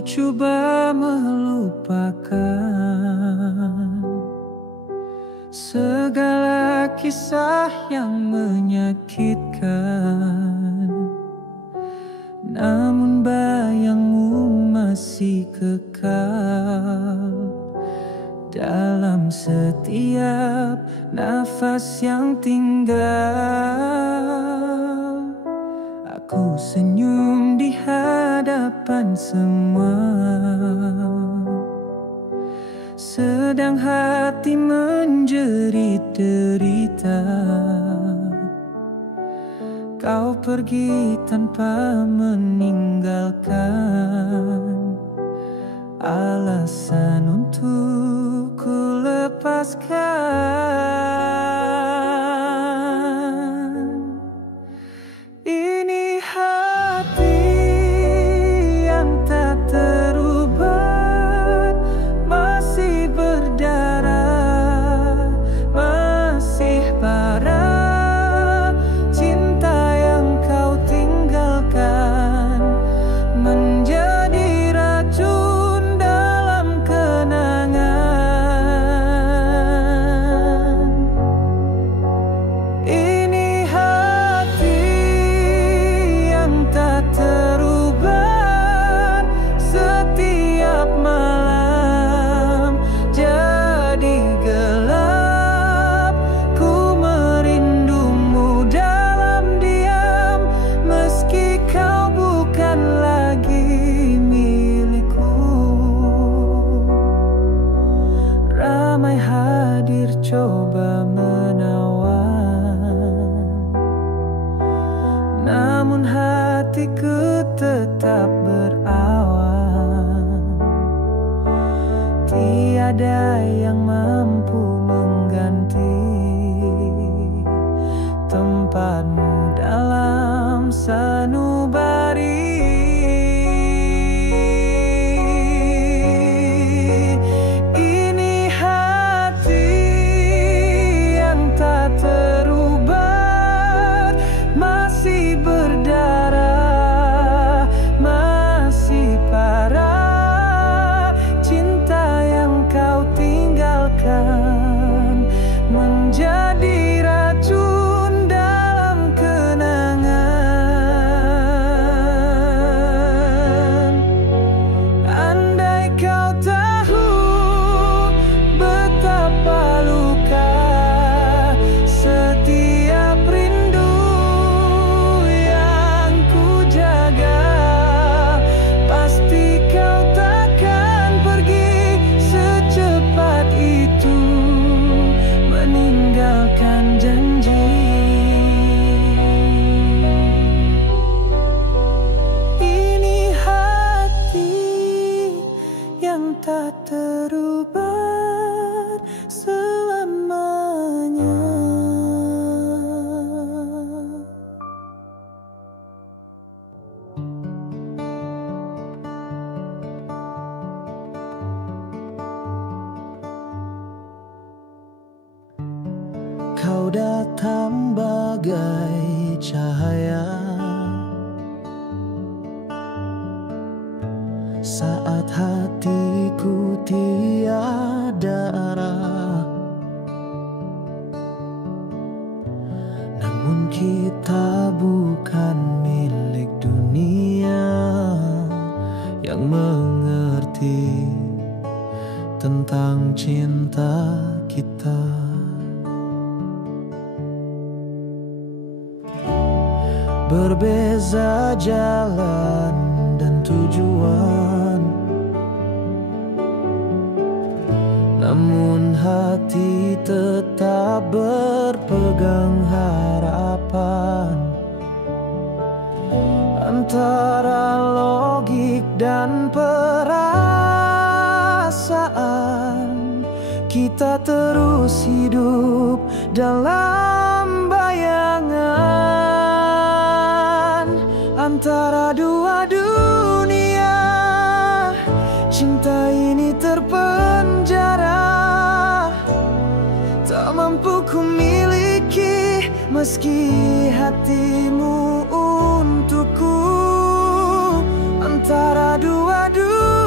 coba melupakan segala kisah yang menyakitkan, namun bayangmu masih kekal dalam setiap nafas yang tinggal. Aku senyum di hadapan semua, sedang hati menjerit derita. Kau pergi tanpa meninggalkan alasan untuk ku lepaskan. Ini hati yang tak terubah, masih berdarah, masih parah. Cinta yang kau tinggalkan menjadi racun dalam kenangan. Ini hati yang tak terubah, setiap malam jadi gelap. Ku merindumu dalam diam, meski kau bukan lagi milikku. Ramai hadir coba menawan, namun hatiku tetap berawan. Tiada yang mampu mengganti tempatmu dalam sanubari. Ini hati yang tak terubah, masih berdarah, masih parah. Cinta yang kau tinggalkan menjadi racun dalam kenangan. Andai kau tahu betapa luka setiap rindu yang ku jaga, pasti kau takkan pergi secepat itu meninggalkan janji. Ini hati yang tak terubah selamanya. Kau datang bagai cahaya saat hatiku tiada arah, namun kita bukan milik dunia yang mengerti tentang cinta kita. Berbeza jalan dan tujuan, namun hati tetap berpegang harapan. Antara logik dan perasaan, kita terus hidup dalam bayangan. Antara dua dunia, cinta ini terpenjara, tak mampu ku miliki meski hatimu untukku. Antara dua dunia,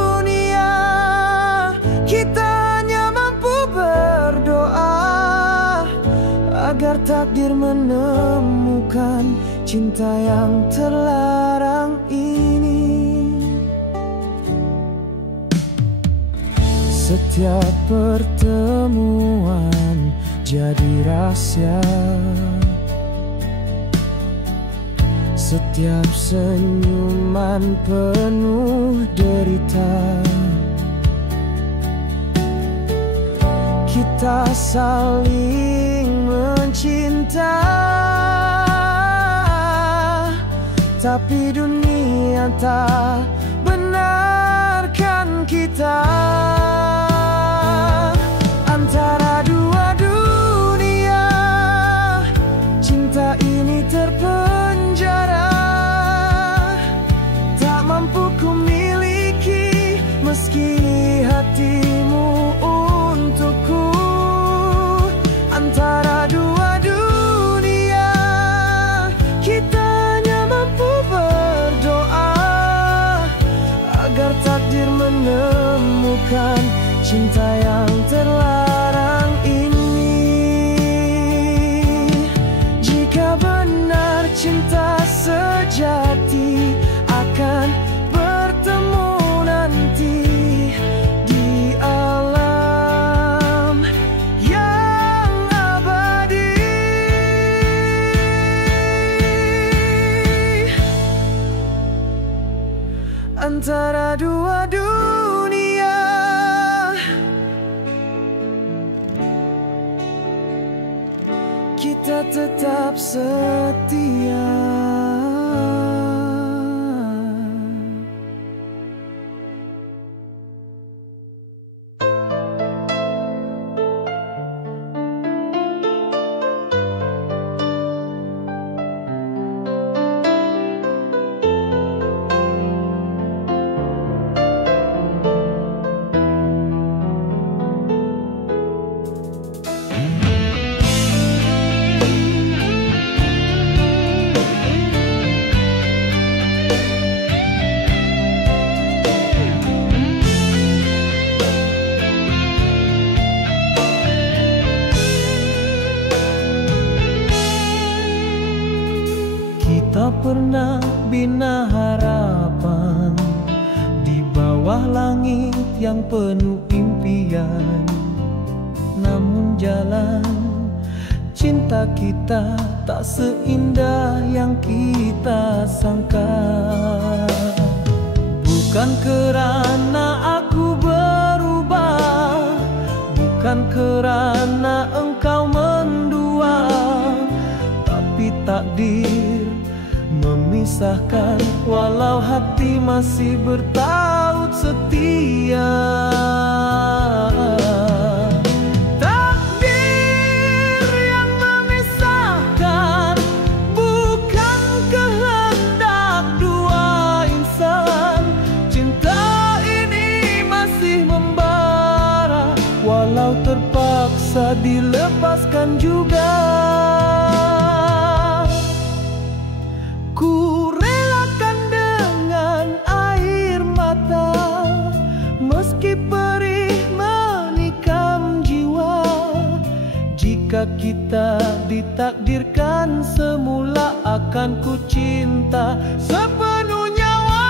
takdir menemukan cinta yang terlarang ini. Setiap pertemuan jadi rahasia, setiap senyuman penuh derita. Kita saling mencinta, tapi dunia tak benarkan kita. Antara dua dunia, cinta ini terpenjara. Tak mampu ku miliki meski hatimu untukku. Antara dua dunia, kita hanya mampu berdoa agar takdir menemukan cinta yang terlarang ini. Jika benar cinta sejati akan bertemu nanti di alam yang abadi. Antara dua dunia, kita tetap setia. Tak pernah bina harapan di bawah langit yang penuh impian. Namun jalan cinta kita tak seindah yang kita sangka. Bukan kerana aku berubah, bukan kerana engkau mendua, tapi takdir memisahkan walau hati masih bertaut setia. Takdir yang memisahkan bukan kehendak dua insan. Cinta ini masih membara walau terpaksa dilepaskan juga. Ku relakan dengan air mata meski perih menikam jiwa. Jika kita ditakdirkan semula akan ku cinta sepenuh nyawa.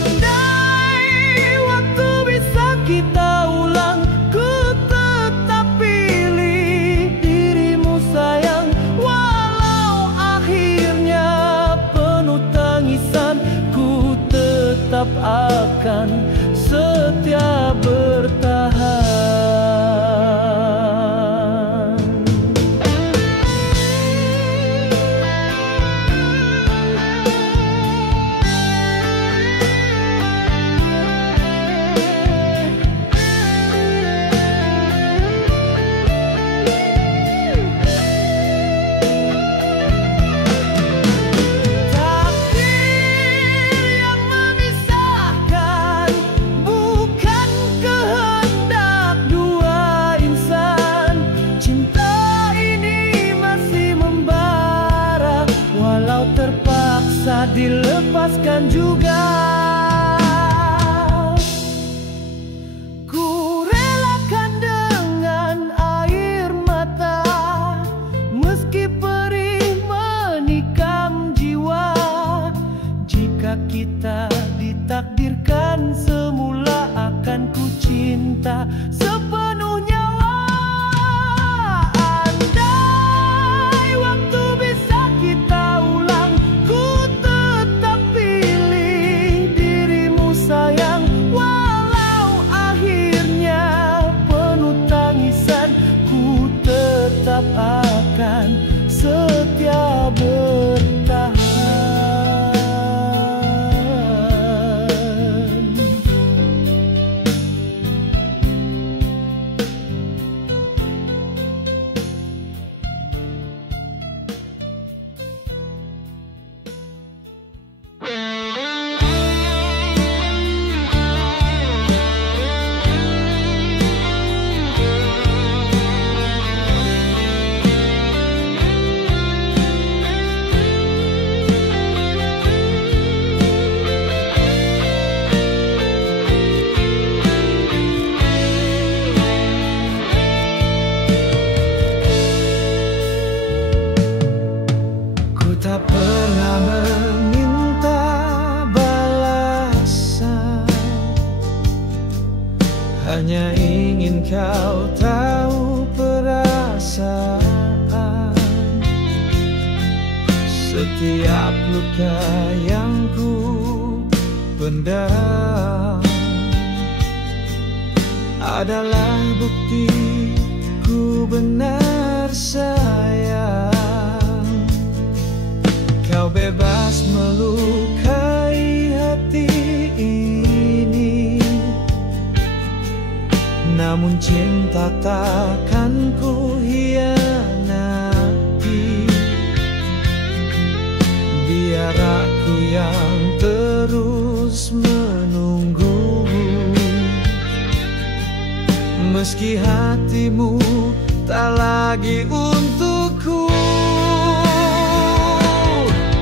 Andai waktu bisa kita ulang, ku tetap pilih dirimu sayang. Ku tetap akan setia bertahan. Dilepaskan juga. Ku relakan dengan air mata kau tahu perasaan. Setiap luka yang ku pendam adalah bukti ku benar sayang. Kau bebas melukai hati ini, namun cinta takkan ku hianati. Biar aku yang terus menunggu, meski hatimu tak lagi untukku.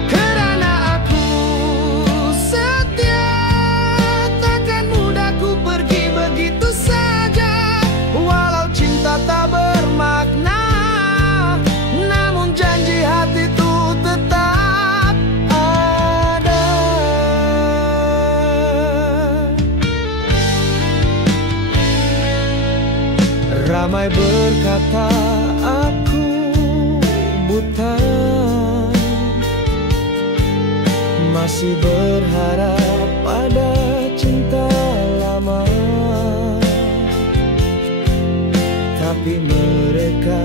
Karena aku setia, takkan mudah ku pergi begitu saja. Walau cinta tak bermakna, namun janji hatiku tetap ada. Ramai berkata aku buta, masih berharap pada cinta lama. Tapi mereka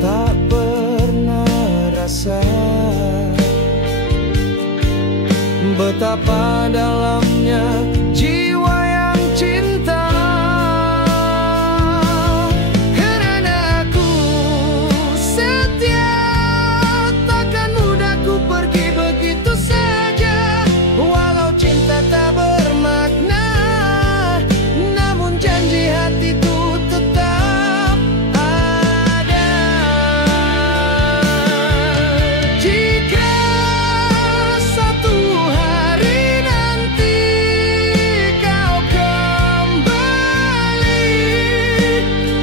tak pernah rasa betapa dalamnya jiwa yang cinta. Karena aku setia, takkan mudah ku pergi begitu saja. Walau cinta tak bermakna, namun janji hatiku tetap ada. Jika satu hari nanti kau kembali,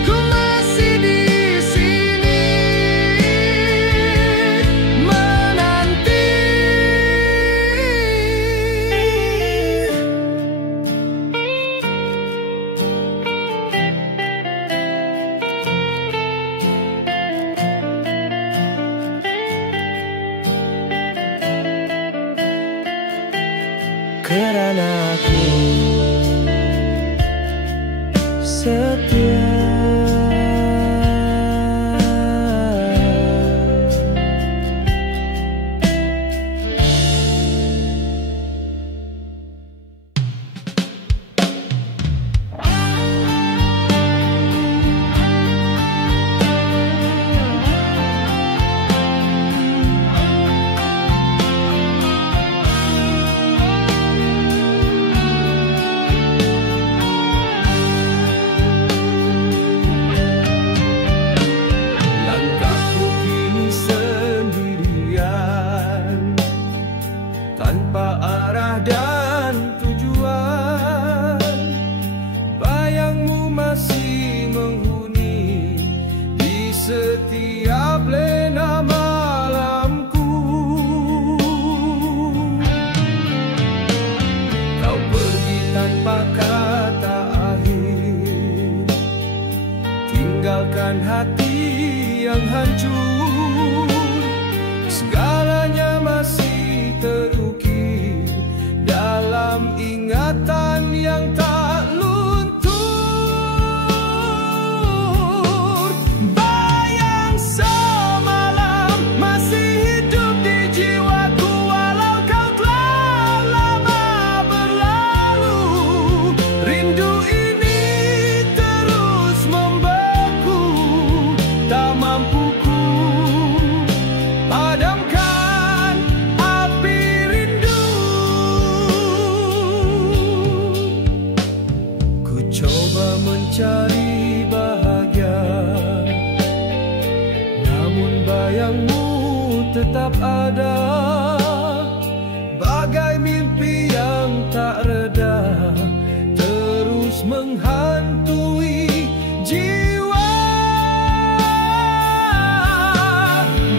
ku masih di sini menanti. Karena aku setia. Langkahku kini sendirian, tanpa arah dan tujuan. Bayangmu masih menghuni di setiap lena malamku. Kau pergi tanpa kata akhir, tinggalkan hati yang hancur. Segalanya masih terukir dalam ingatan yang tak luntur. Bayang semalam masih hidup di jiwaku, walau kau telah lama berlalu. Rindu ini terus membeku, tak mampu ku padamkan api rindu. Ku coba mencari bahagia, namun bayangmu tetap ada. Bagai mimpi yang tak reda, terus menghantui jiwa.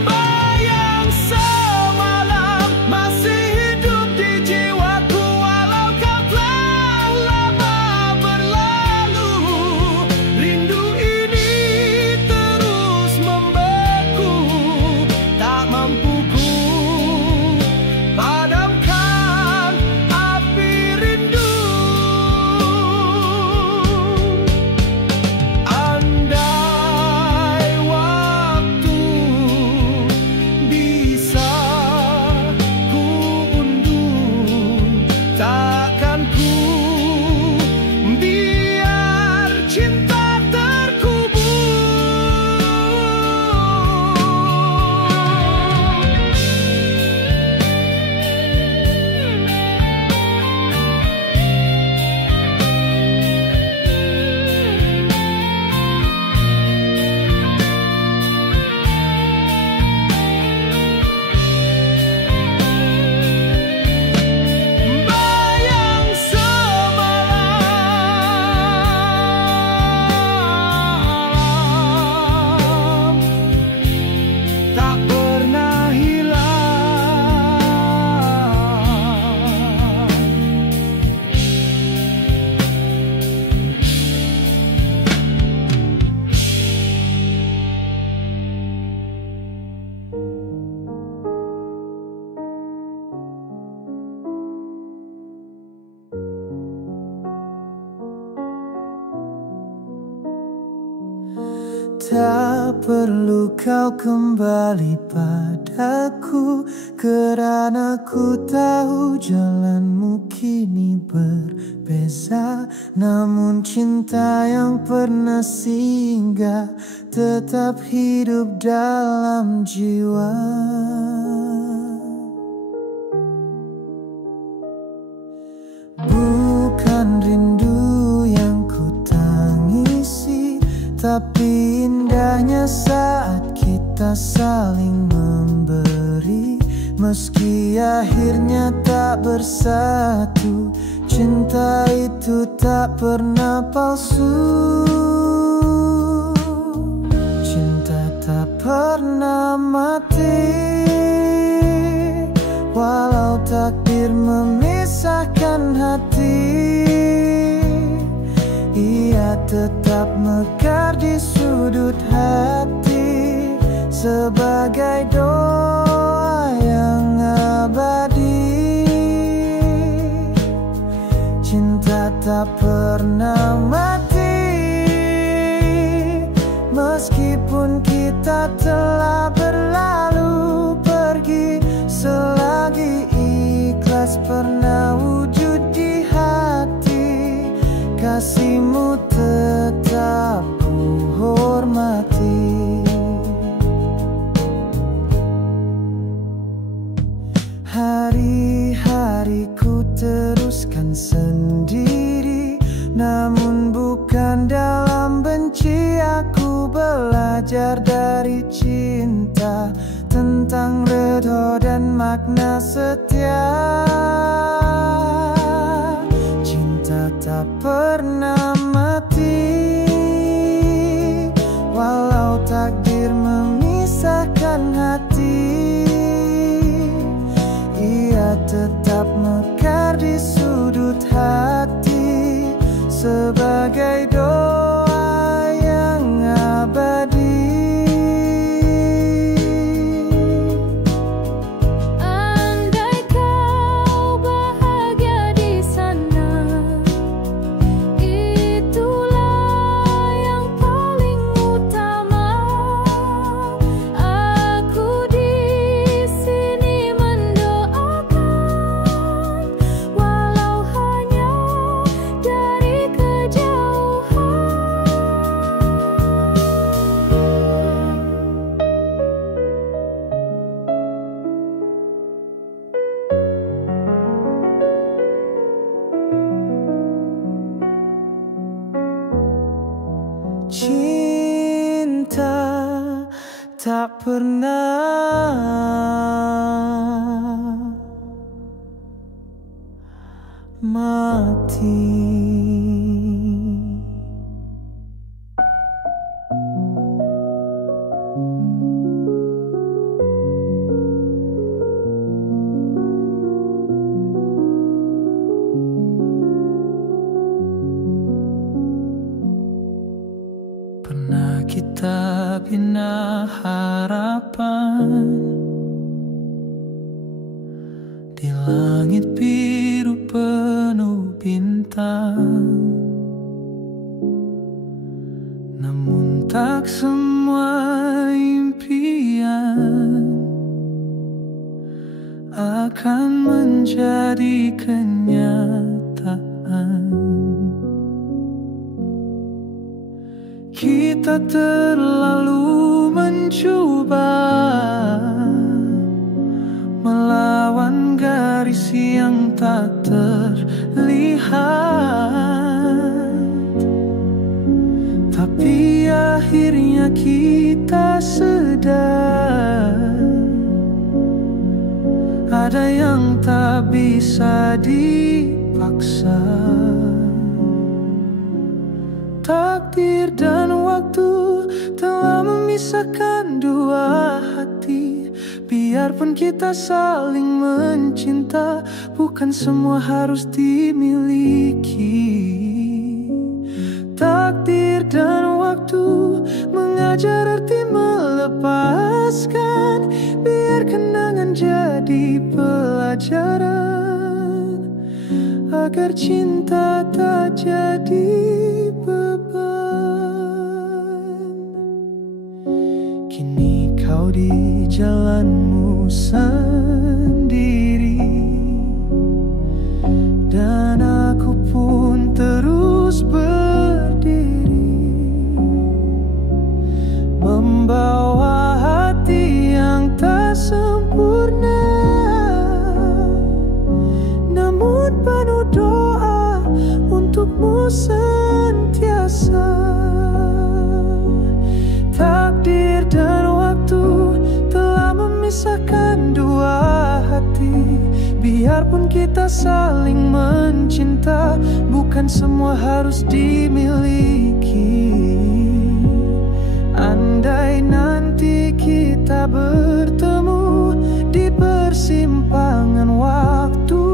Bayang semalam masih hidup di jiwaku, walau kau telah lama berlalu. Rindu tak perlu kau kembali padaku, karena ku tahu jalanmu kini berbeza. Namun cinta yang pernah singgah tetap hidup dalam jiwa. Bukan rindu yang ku tangisi, tapi indahnya saat kita saling memberi. Meski akhirnya tak bersatu, cinta itu tak pernah palsu. Cinta tak pernah mati, walau takdir memisahkan hati. Ia tetap mekar di sudut hati sebagai doa yang abadi. Cinta tak pernah mati, meskipun kita telah berlalu pergi. Selagi ikhlas pernah wujud di hati, kasihmu tetap ku hormati. Hari-hariku teruskan sendiri, namun bukan dalam benci. Aku belajar dari cinta tentang redha dan makna setia. Cinta tak pernah mati, walau takdir memisahkan hati. Ia tetap mekar di sudut hati sebagai doa yang abadi. Cinta tak pernah mati. Pernah kita bina harapan di langit biru penuh bintang, namun tak semua impian akan menjadi kenyataan. Kita terlalu mencoba melawan garis yang tak terlihat, tapi akhirnya kita sadar ada yang tak bisa dipaksa. Takdir dan waktu telah memisahkan dua hati. Biarpun kita saling mencinta, bukan semua harus dimiliki. Takdir dan waktu mengajar arti melepaskan, biar kenangan jadi pelajaran, agar cinta tak jadi beban. kau di jalanmu sendiri, dan aku pun terus berdiri, membawa hati yang tak sempurna, namun penuh doa untukmu senantiasa. Takdir dan waktu telah memisahkan dua hati. Biarpun kita saling mencinta, bukan semua harus dimiliki. Andai nanti kita bertemu di persimpangan waktu,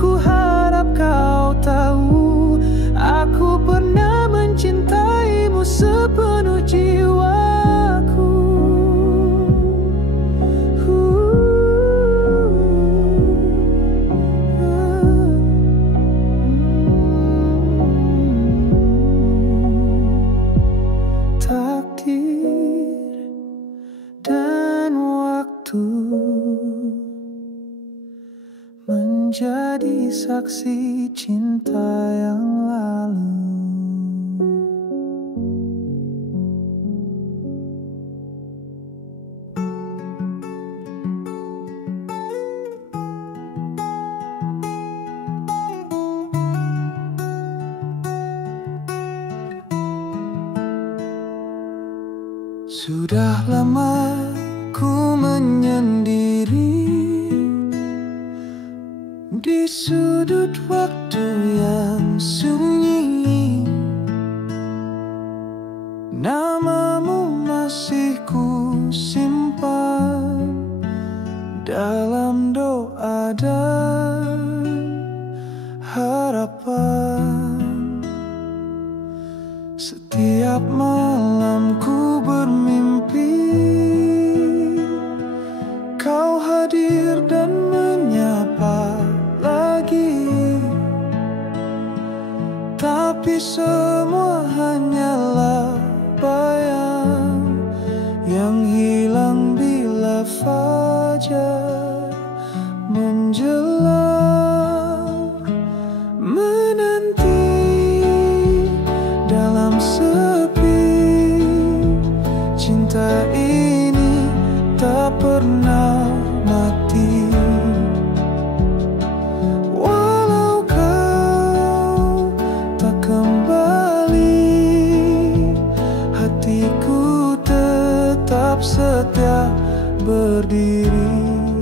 ku harap kau tahu aku pernah mencintaimu sepenuh jiwaku. Takdir dan waktu menjadi saksi cinta yang lalu. Sudah lama ku menyendiri di sudut waktu yang sunyi. Namamu masih ku simpan dalam doa dan harapan. Setiap malam ku bermimpi kau hadir dan menyapa lagi, tapi semua hanyalah bayang yang hilang bila fajar menjelang. Menanti dalam sepi, cinta ini tak pernah mati. Walau kau tak kembali, hatiku tetap setia berdiri.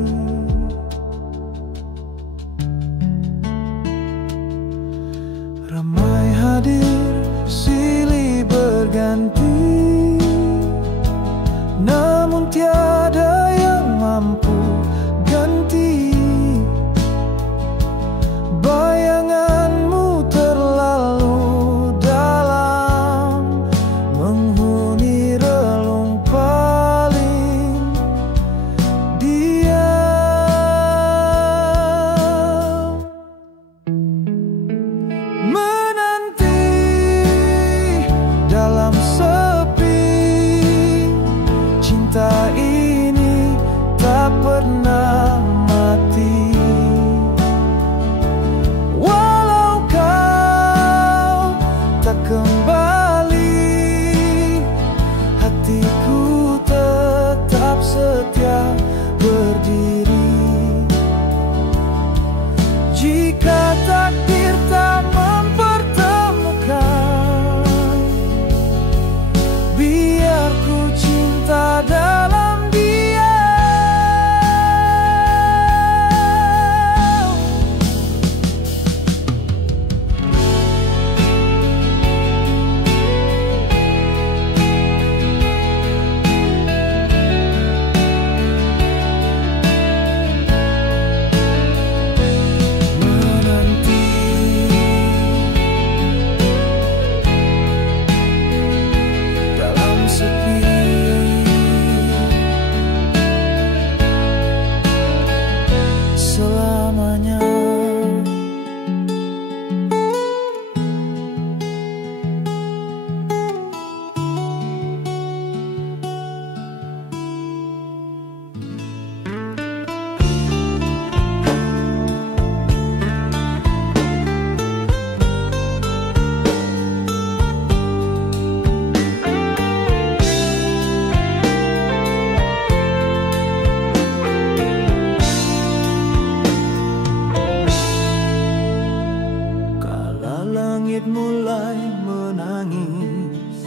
langit mulai menangis,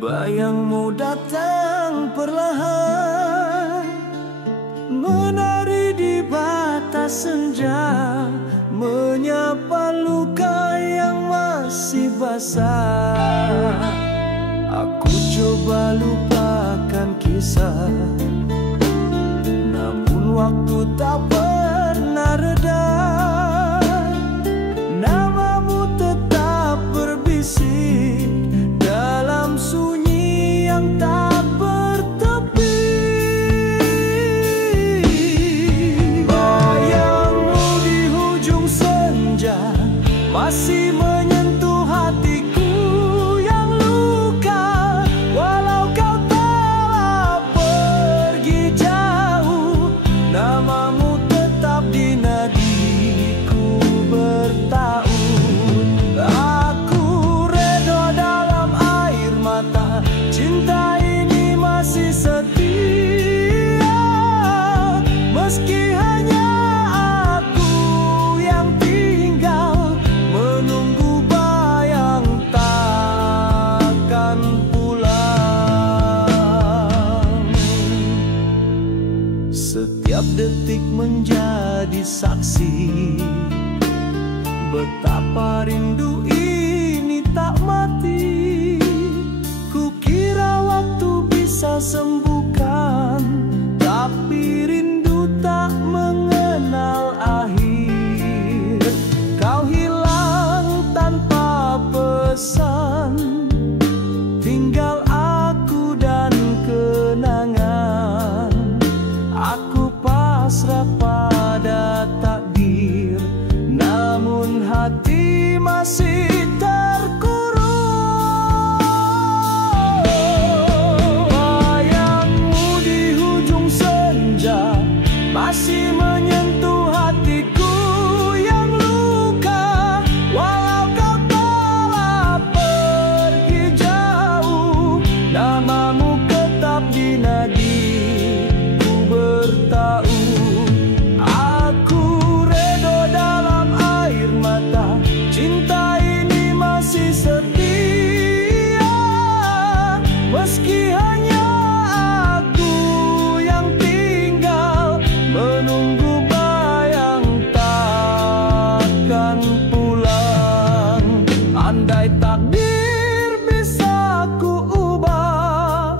bayangmu datang perlahan, menari di batas senja, menyapa luka yang masih basah. Aku coba lupakan kisah, namun waktu tak pernah reda. Namamu tetap berbisik dalam sunyi yang tak bertepi. Bayangmu di hujung senja masih menyentuh hatiku yang luka. Walau kau telah pergi jauh, namamu tetap di nadiku bertaut. Aku redha dalam air mata, cinta ini masih setia. Meski hanya aku yang tinggal menunggu bayang takkan pulang. Setiap detik menjadi saksi betapa rindu ini tak mati. Kukira waktu bisa sembuhkan, tapi rindu tak mengenal akhir. Kau hilang tanpa pesan, tinggal aku dan kenangan. Aku pasrah pada takdir, namun hati masih terkurung. Bayangmu di hujung senja masih menyentuh hatiku yang luka. Walau kau telah pergi jauh, namamu tetap di nadiku bertaut. Aku redha dalam air mata, cinta ini masih setia. Meski hanya aku yang tinggal menunggu bayang takkan pulang. Andai takdir bisa ku ubah,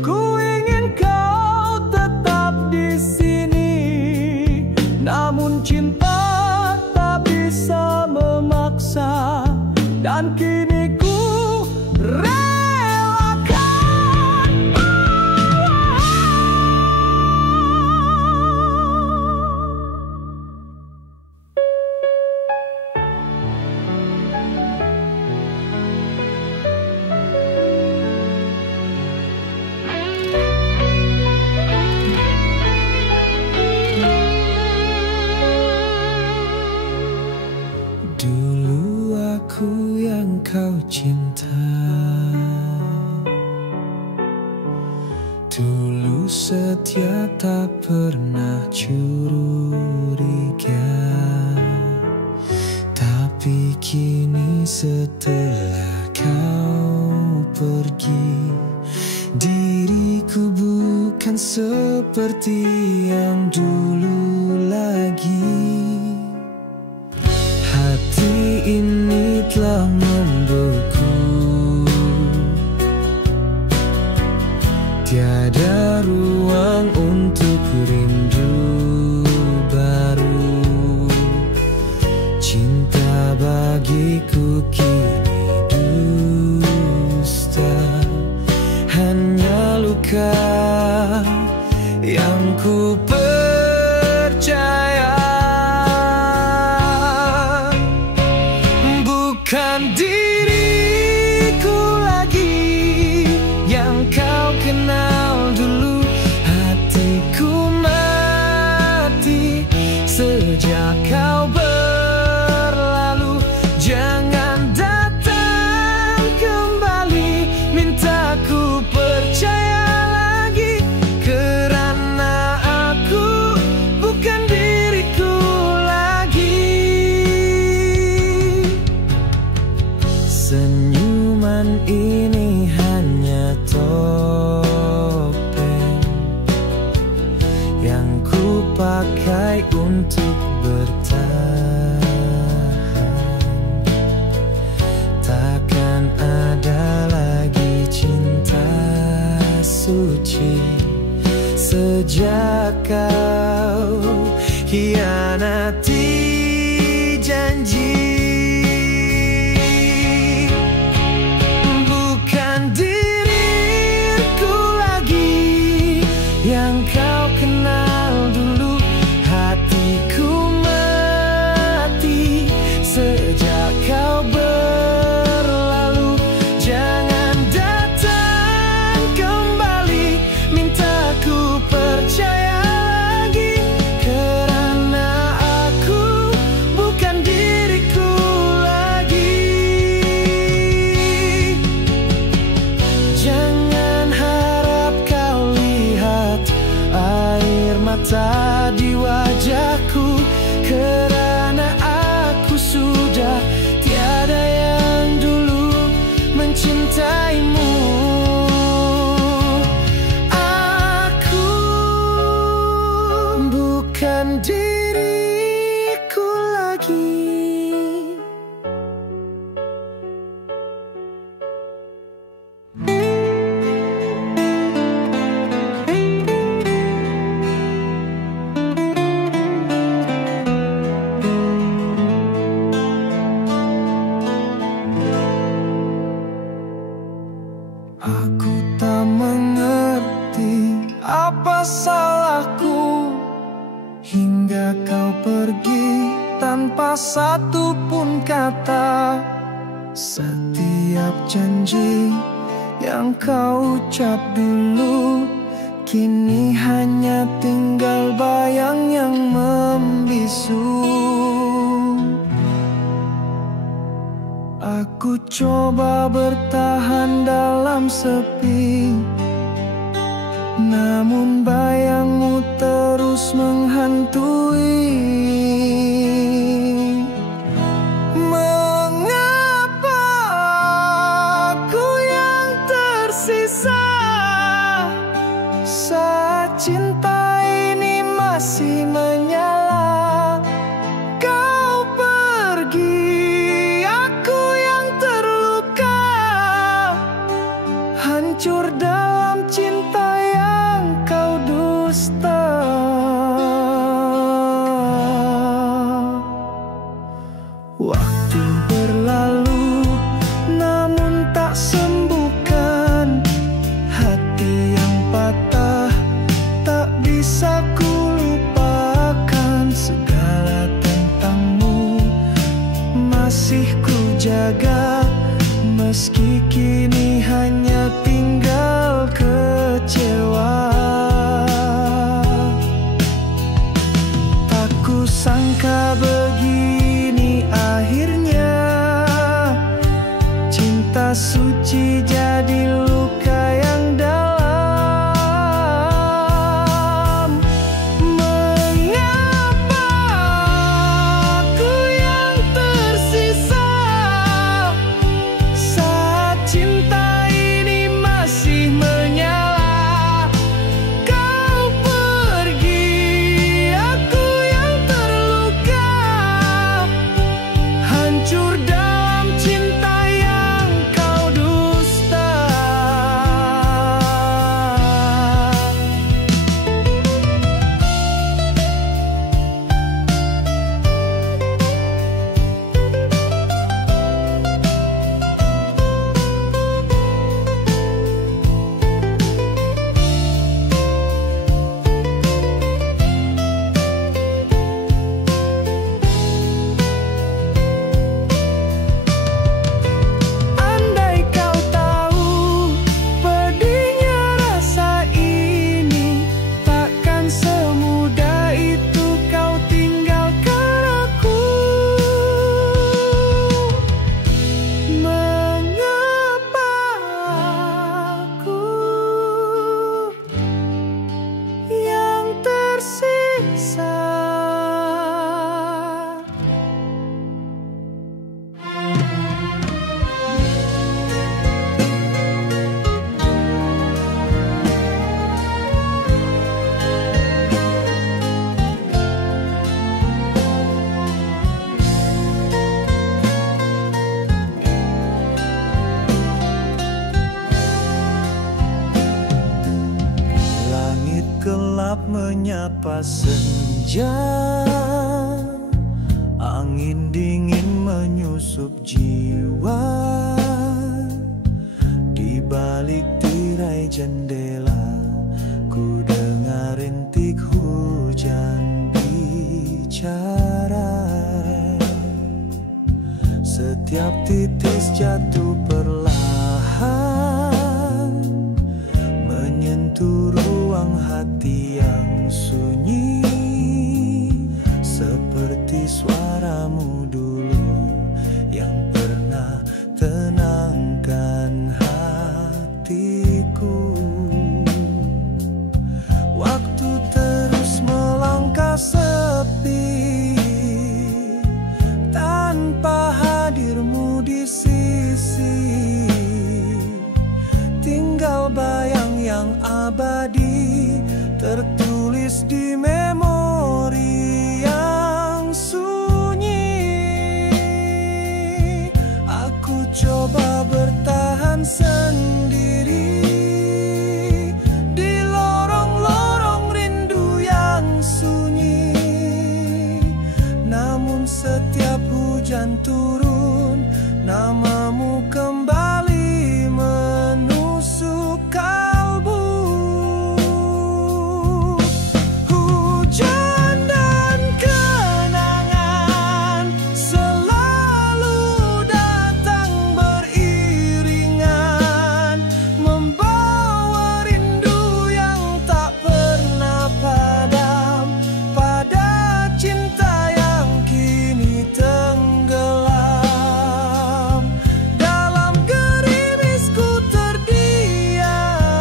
ku ingin kau tetap di sini. Namun cinta tak bisa memaksa, dan kini ku relakan. Dulu aku yang kau cinta, tulus setia tak pernah curiga. Tapi kini setelah kau pergi, diriku bukan seperti yang dulu lagi. Hati ini telah membeku, tiada ruang untuk rindu baru. Cinta bagiku kini dusta, hanya luka yang ku percaya. Bukan diriku lagi yang kau kenal dulu. Hatiku mati sejak kau berlalu. Jangan datang kembali, minta ku percaya lagi. Kerana aku bukan diriku lagi. ini hanya topeng yang ku pakai untuk bertahan. Takkan ada lagi cinta suci sejak kau hianati janji. Bukan diriku lagi yang kau kenal dulu. Hatiku mati sejak kau berlalu. Jangan datang kembali, minta ku percaya lagi, karena aku bukan diriku lagi. Jangan harap kau lihat air mata di wajahku, karena aku sudah tiada yang dulu mencintaimu. Aku bukan diriku lagi. Aku tak mengerti apa salahku hingga kau pergi tanpa satu pun kata. Setiap janji yang kau ucap dulu kini hanya tinggal bayang yang membisu. Aku coba bertahan dalam sepi, namun bayangmu terus menghantui. Mengapa aku yang tersisa saat cinta ini masih menyala? Kau pergi, aku yang terluka, hancur dalam cinta yang kau dusta. Waktu berlalu namun tak sembuhkan hati yang patah. Tak bisa ku lupakan segala tentangmu, masih ku jaga meski kini hanya tinggal kecewa. Tak ku sangka begini akhirnya, cinta suci jadi luka yang dalam. Mengapa aku yang tersisa saat cinta ini masih menyala? menyapa senja. Angin dingin menyusup jiwa. Di balik tirai jendela ku dengar rintik hujan bicara. Setiap titis jatuh perlahan, menyentuh ruang hati yang sunyi. Seperti suaramu dulu yang pernah tenangkan hatiku. Waktu terus melangkah sepi, tanpa hadirmu di sisi. Tinggal bayang yang abadi, tertulis di memori yang sunyi. Aku coba bertahan sendiri di lorong-lorong rindu yang sunyi. Namun setiap hujan turun, namamu kembali menusuk kalbu. Hujan dan kenangan selalu datang beriringan, membawa rindu yang tak pernah padam pada cinta yang kini tenggelam. Dalam gerimisku terdiam,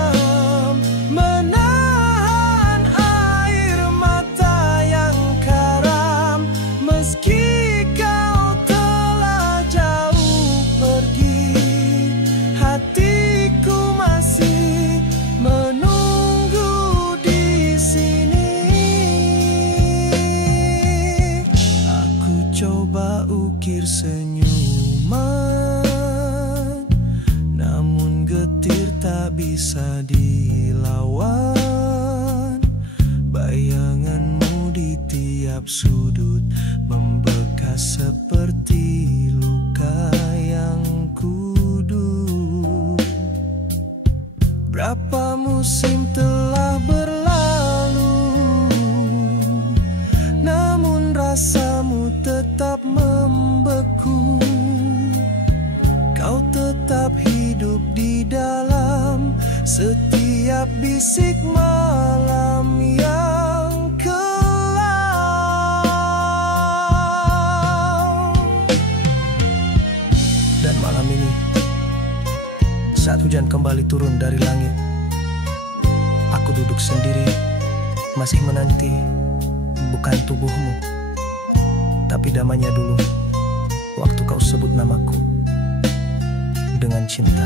menahan air mata yang karam. Meski kau telah jauh pergi, hatiku masih menunggu di sini. Aku coba ukir senyuman, namun getir tak bisa dilawan. Bayanganmu di tiap sudut membekas seperti luka yang kudus. Berapa musim telah berlalu, namun rasamu tetap membeku. Kau tetap hidup di dalam setiap bisik malam yang kelam. Dan malam ini, saat hujan kembali turun dari langit, aku duduk sendiri, masih menanti bukan tubuhmu, tapi damanya dulu waktu kau sebut namaku dengan cinta.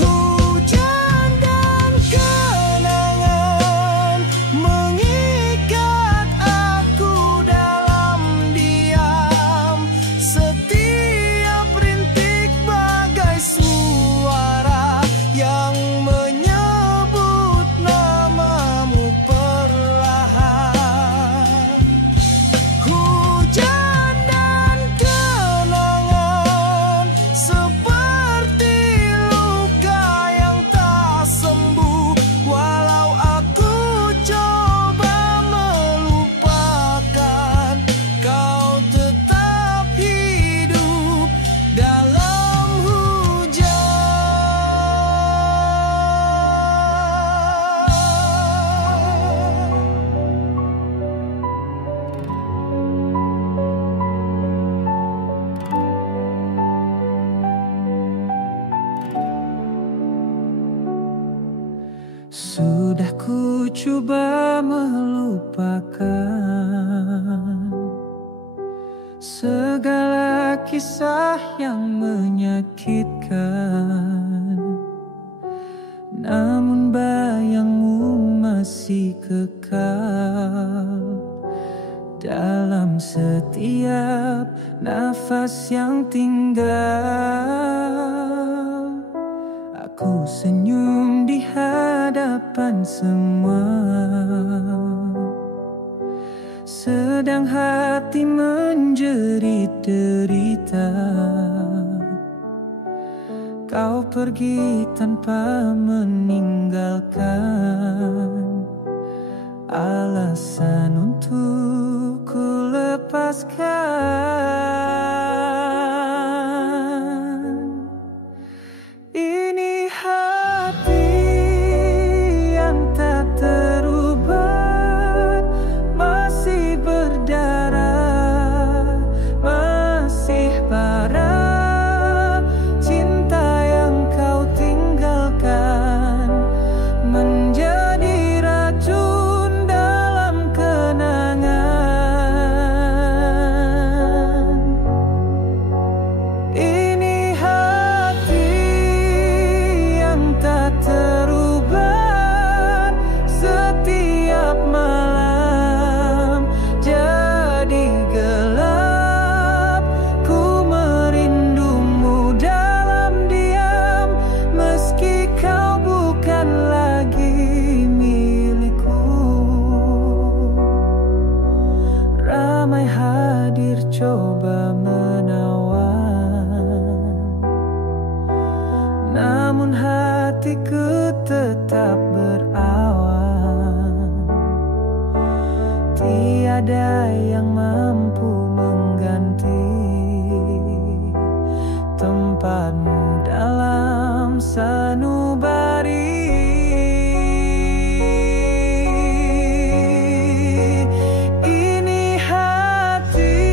Hujan dan kenangan mengikat aku dalam diam. Setiap rintik bagai suara yang menyebut namamu perlahan. Hujan dan kenangan seperti luka yang tak sembuh. Walau aku coba melupakan, kau tetap hidup dalam hujan. Sudah ku coba melupakan segala kisah yang menyakitkan, namun bayangmu masih kekal dalam setiap nafas yang tinggal. Aku senyum di hadapan semua, sedang hati menjerit derita. Kau pergi tanpa meninggalkan alasan untuk ku lepaskan. Ini hati yang tak terubah, masih berdarah, masih parah. Cinta yang kau tinggalkan menjadi racun dalam kenangan. Ini hati yang tak terubah, setiap malam jadi gelap. Ku merindumu dalam diam, meski kau bukan lagi milikku. Ramai hadir coba menawan, namun hatiku tetap berawan. Tiada yang mampu mengganti tempatmu dalam sanubari. Ini hati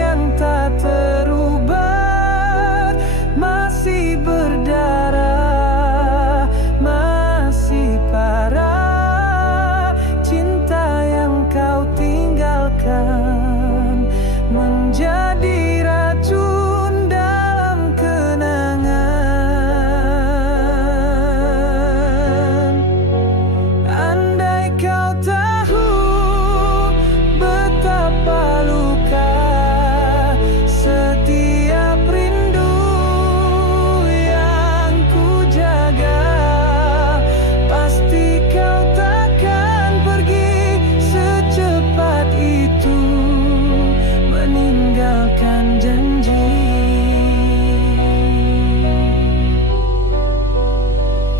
yang tak terubah, masih berdarah, masih parah. Cinta yang kau tinggalkan menjadi racun dalam kenangan. Andai kau tahu betapa luka setiap rindu yang ku jaga, pasti kau takkan pergi secepat itu meninggalkan janji.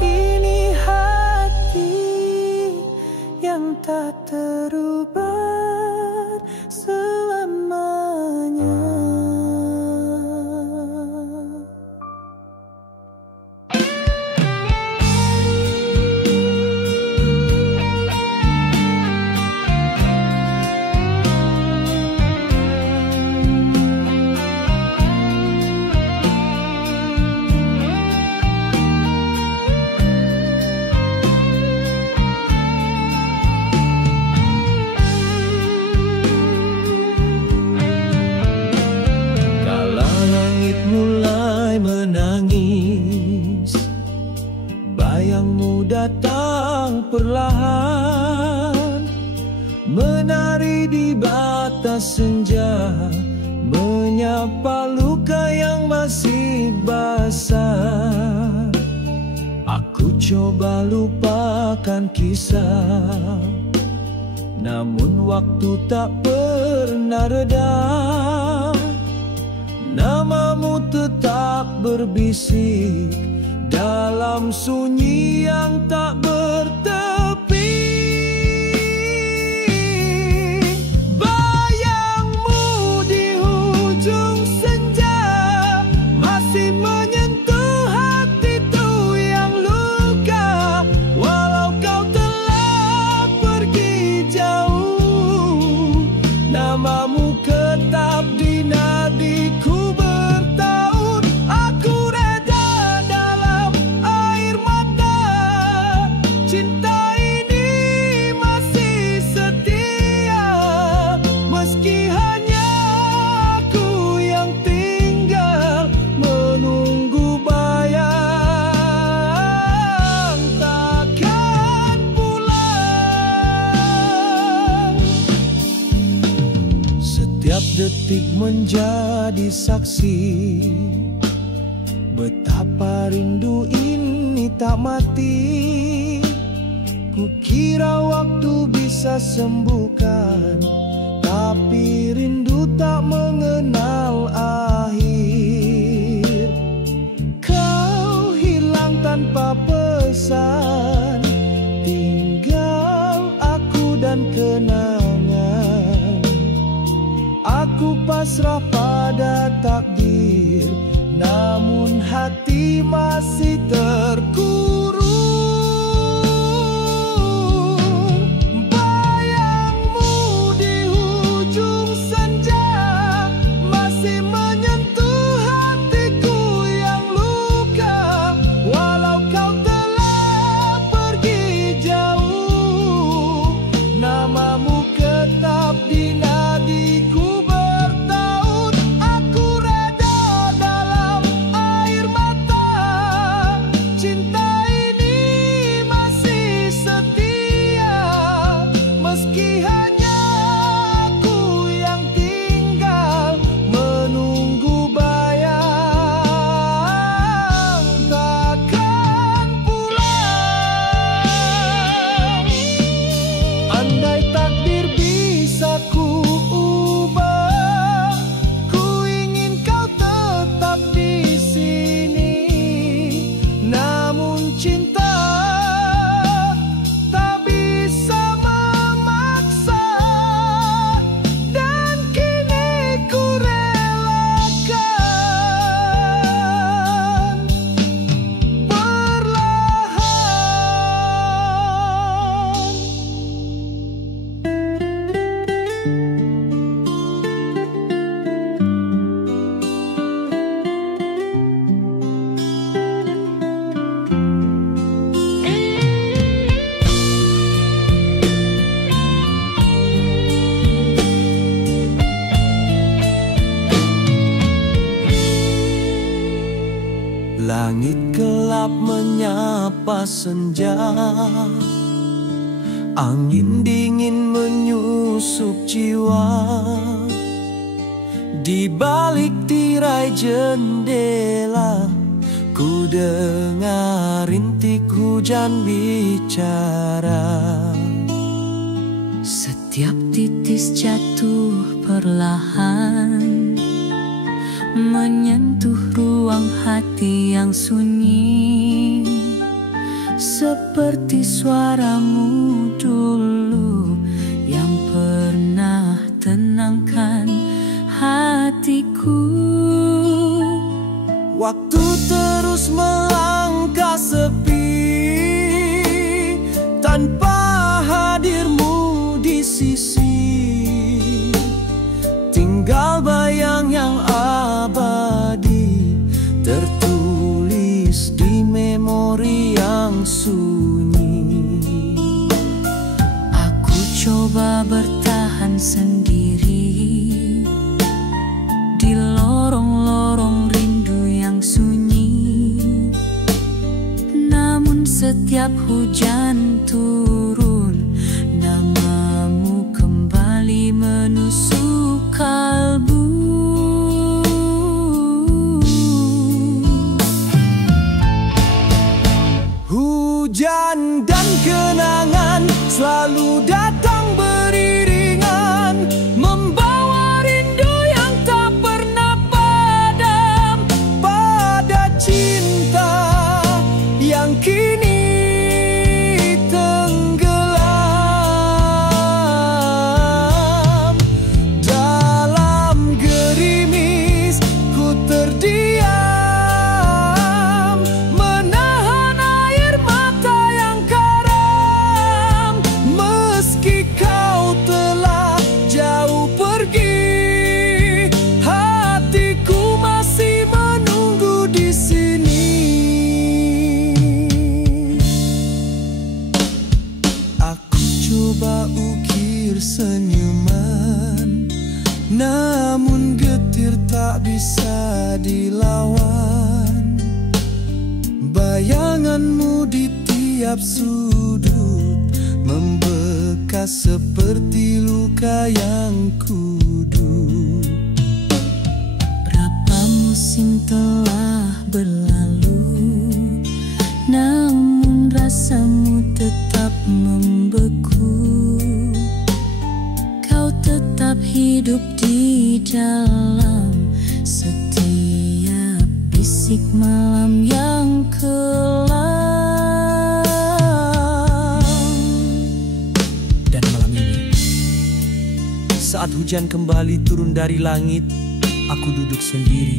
Ini hati yang tak terubah selamanya. Kala langit mulai menangis, bayangmu datang perlahan, menari di batas senja, menyapa luka yang masih basah. Aku coba lupakan kisah, namun waktu tak pernah reda. Namamu tetap berbisik dalam sunyi yang tak bertepi. Bayangmu di ujung senja masih menyentuh hatiku yang luka. Walau kau telah pergi jauh, namamu tetap di nadiku bertaut. Aku reda dalam air mata, cinta ini masih setia, meski hanya aku yang tinggal menunggu bayang takkan pulang. Setiap detik menjadi saksi Betapa rindu ini tak mati. Kukira waktu bisa sembuhkan, tapi rindu tak mengenal akhir. Kau hilang tanpa pesan, tinggal aku dan kenangan. Aku pasrah pada takdir, namun hati masih terkurung. Bayangmu di ujung senja masih menyentuh hatiku yang luka. Walau kau telah pergi jauh, namamu tetap di nadiku. Langit gelap menyapa senja, angin dingin menyusup jiwa. Di balik tirai jendela, ku dengar rintik hujan bicara. Setiap titis jatuh perlahan, menyentuh ruang hati yang sunyi, seperti suaramu dulu yang pernah tenangkan hatiku. Waktu terus melangkah sepi, tanpa hadirmu di sisi. Tinggal bayang yang abadi, tertulis di memori yang sunyi. Aku coba bertahan sendiri di lorong-lorong rindu yang sunyi. Namun setiap hujan turun, namamu kembali menusuk kalbu. Hujan dan kenangan selalu datang beriringan, membawa rindu yang tak pernah padam pada cinta yang kini tenggelam. Dalam gerimis ku terdiam, menahan air mata yang karam. Meski kau telah jauh pergi, hatiku masih menunggu di sini. Aku coba ukir senyuman, namun getir tak bisa dilawan. Bayanganmu di tiap sudut membekas seperti luka yang kudu. Berapa musim telah berlalu, mendalam setiap bisik malam yang kelam. Dan malam ini, saat hujan kembali turun dari langit, aku duduk sendiri,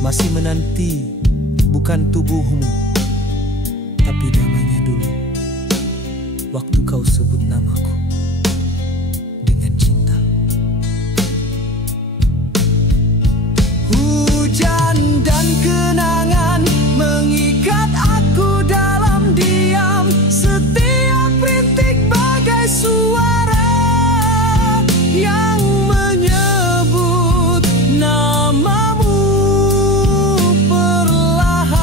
masih menanti bukan tubuhmu, tapi damainya dulu, waktu kau sebut namaku dengan cinta. Hujan dan kenangan mengikat aku dalam diam. Setiap rintik bagai suara yang menyebut namamu perlahan.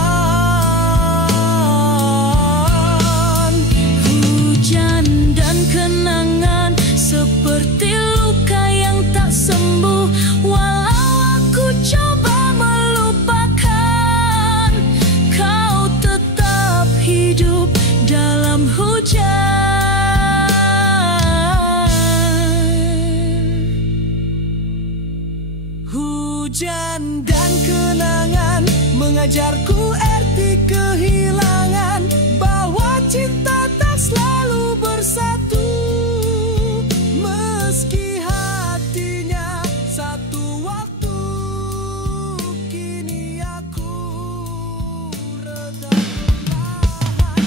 Hujan dan kenangan seperti luka yang tak sembuh. Walau aku coba melupakan, kau tetap hidup dalam hujan. Hujan dan kenangan mengajarku arti kehilangan, bahwa cinta tak selalu bersatu. Meski hatinya satu waktu, kini aku reda perlahan.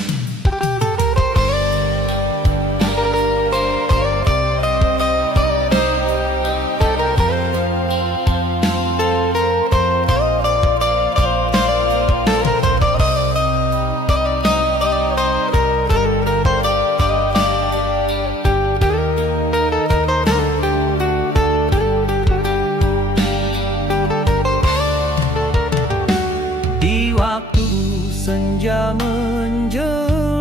Di waktu senja menjelang,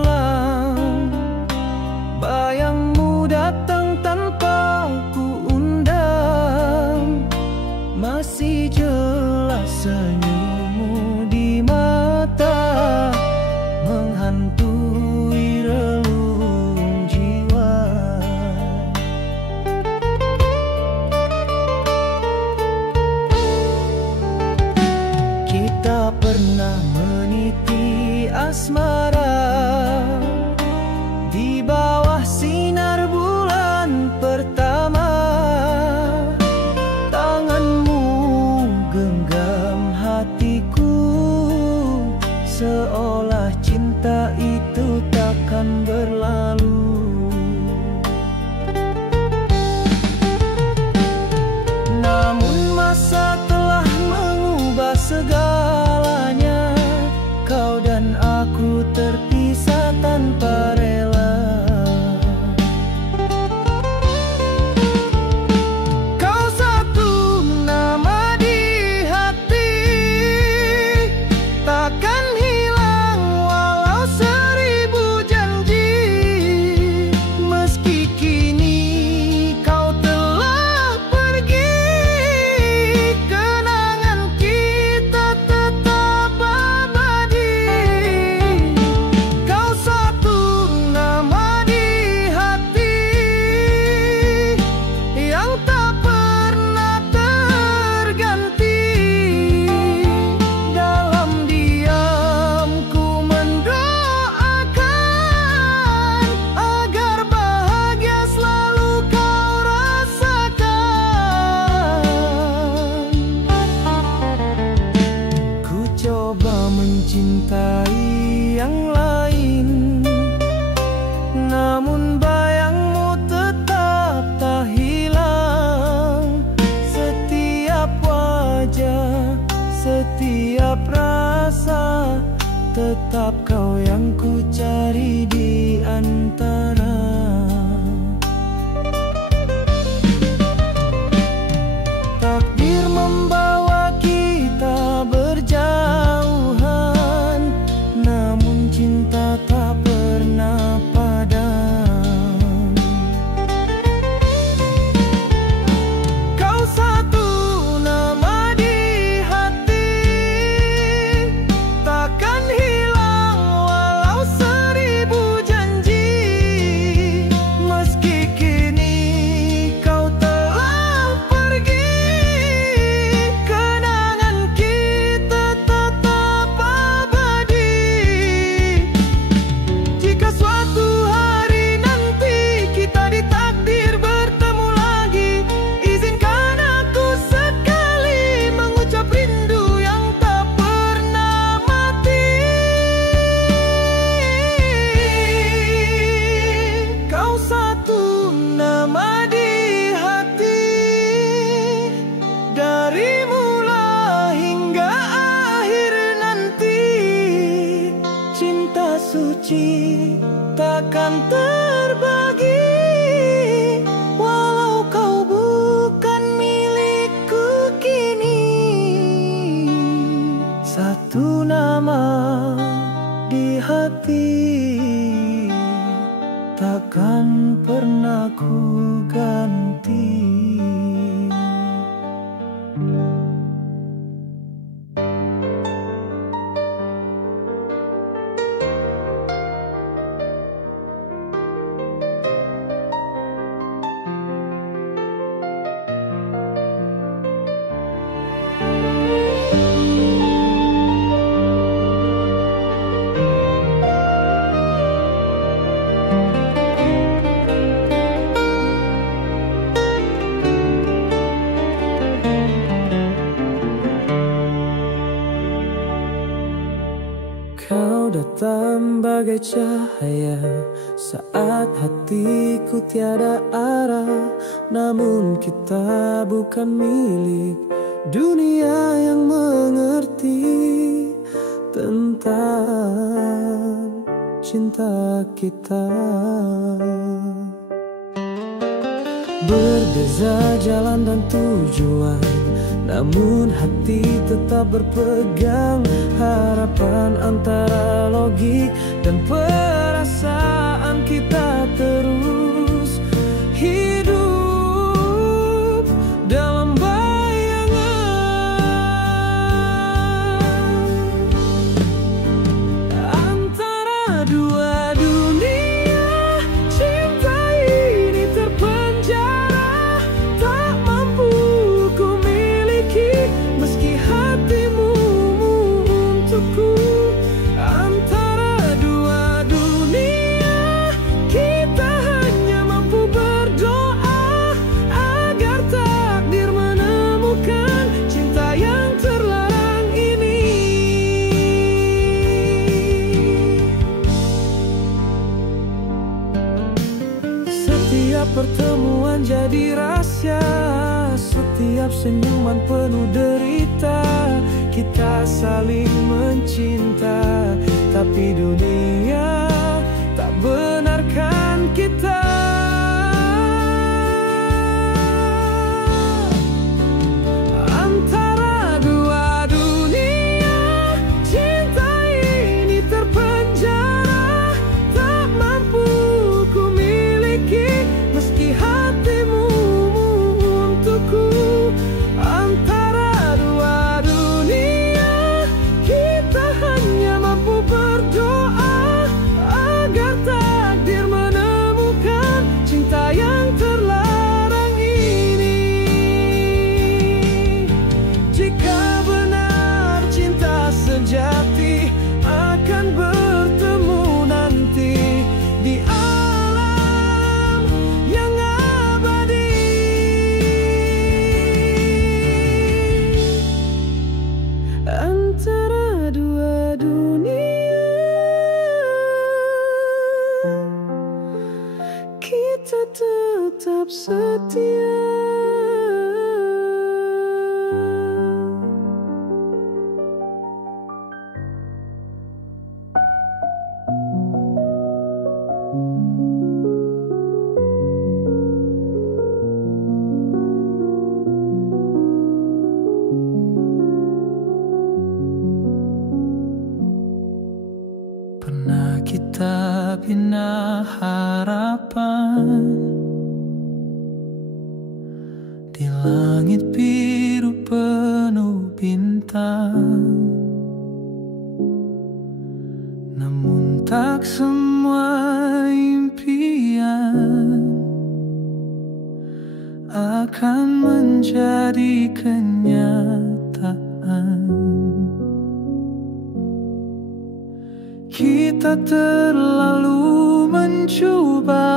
bayangmu datang tanpa ku undang. Masih jelas senyummu di mata, menghantui relung jiwa. Kita pernah meniti asmara di bawah sinar bulan pertama. Tanganmu genggam hatiku, seolah cinta itu takkan berlalu. Namun masa telah mengubah segalanya. Kau dan aku terpisah tanpa rela. Kau satu nama di hati, takkan hilang walau seribu janji. Meski kini kau telah pergi, kenangan kita tetap abadi. Kau satu nama di hati yang tak pernah terganti. Dalam diam ku mendoakan agar bahagia selalu kau rasakan. Ku coba mencintai yang lain, namun bayangmu tetap tak hilang. Setiap wajah, setiap rasa, tetap kau yang ku cari di antara. Takdir membawa kita berjauhan, namun cinta tak pernah padam. Kau satu nama di hati, takkan hilang walau seribu janji. datang bagai cahaya saat hatiku tiada arah. Namun kita bukan milik dunia yang mengerti tentang cinta kita. Berbeza jalan dan tujuan, namun hati tetap berpegang. Harapan antara logik dan perasaan, kita terus hidup dalam bayangan. Antara dua dunia, cinta ini terpenjara, tak mampu ku miliki meski hatimu untukku. Antara dua dunia, kita hanya mampu berdoa agar takdir menemukan cinta yang terlarang ini. Setiap pertemuan jadi rahasia, setiap senyuman penuh derita. Kita saling mencinta, tapi dunia tak benarkan kita. Antara dua dunia, cinta ini terpenjara, tak mampu ku miliki meski hatimu untukku. Antara dua dunia, kita hanya mampu berdoa agar takdir menemukan cinta yang terlarang ini. Jika benar cinta sejati akan bertemu nanti di alam yang abadi. Antara dua dunia, kita tetap setia. Pernah kita bina harapan di langit biru penuh bintang, namun tak semua impian akan menjadi kenyataan. Kita terlalu mencoba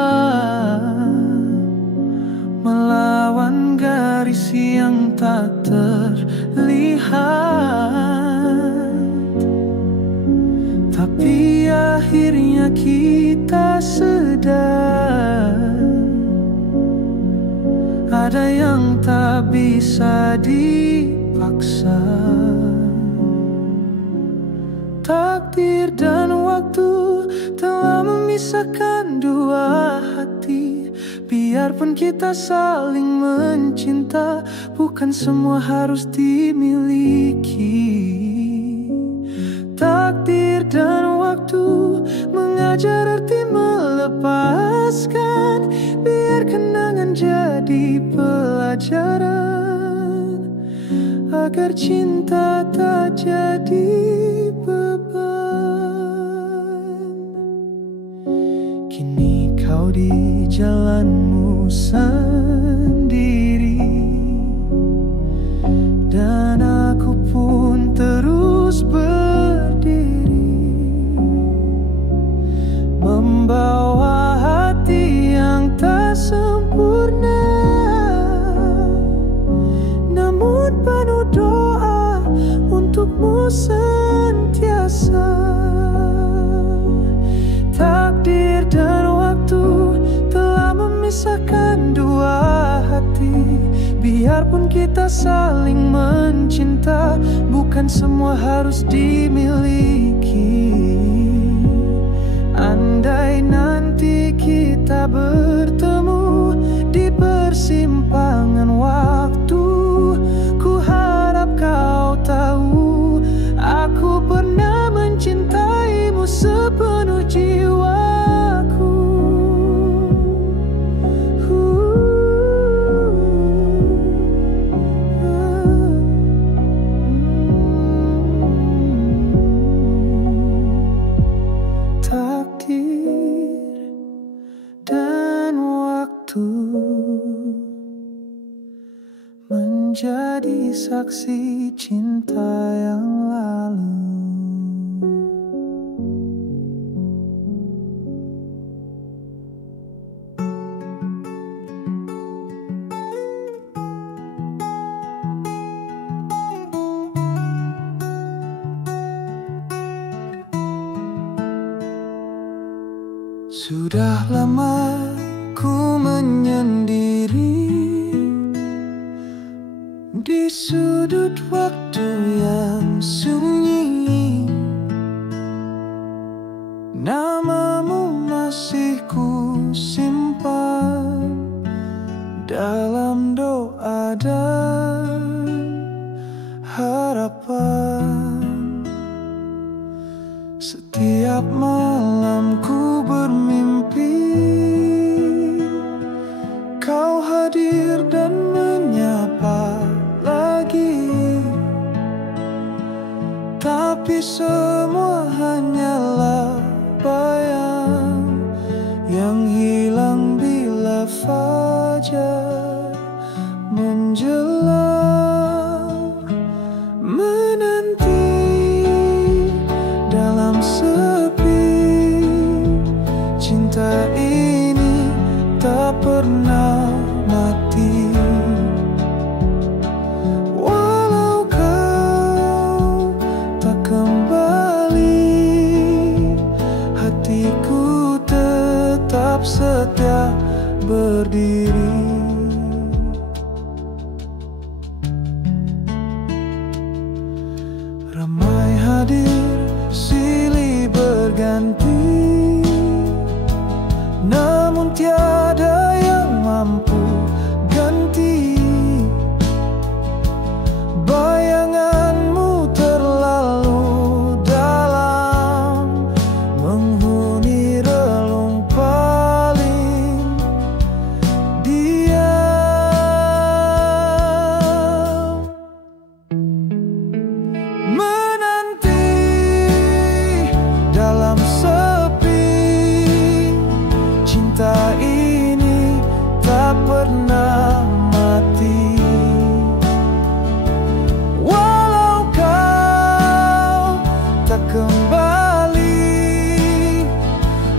melawan garis yang tak terlihat, tapi akhirnya kita sadar ada yang tak bisa dipaksa. Takdir dan waktu telah memisahkan dua hati. Biarpun kita saling mencinta, bukan semua harus dimiliki. Takdir dan waktu mengajar arti melepaskan, biar kenangan jadi pelajaran, agar cinta tak jadi beban. Kini kau di jalanmu sendiri, dan aku pun terus berdiri, membawa hati yang tak sempurna, namun penuh doa untukmu sentiasa. Biarpun kita saling mencinta, bukan semua harus dimiliki. Andai nanti kita bertemu di persimpangan waktu, ku harap kau tahu aku pernah mencintaimu sepenuh jiwaku. Takdir dan waktu menjadi saksi cinta yang lalu. Sudah lama ku menyendiri di sudut waktu yang sunyi. Namamu masih ku simpan dalam doa dan harapan. Setiap malam ku bermimpi kau hadir dan menyapa lagi, tapi semua hanyalah bayang yang hilang bila fajar menjelang. Menanti dalam sepi, cinta ini tak pernah mati. Walau kau tak kembali, hatiku tetap setia berdiri. Ramai hadir silih berganti, namun tiada yang mampu ganti. Bayanganmu terlalu dalam, menghuni relung paling diam. Menanti dalam sepi, cinta ini tak pernah mati. Walau kau tak kembali,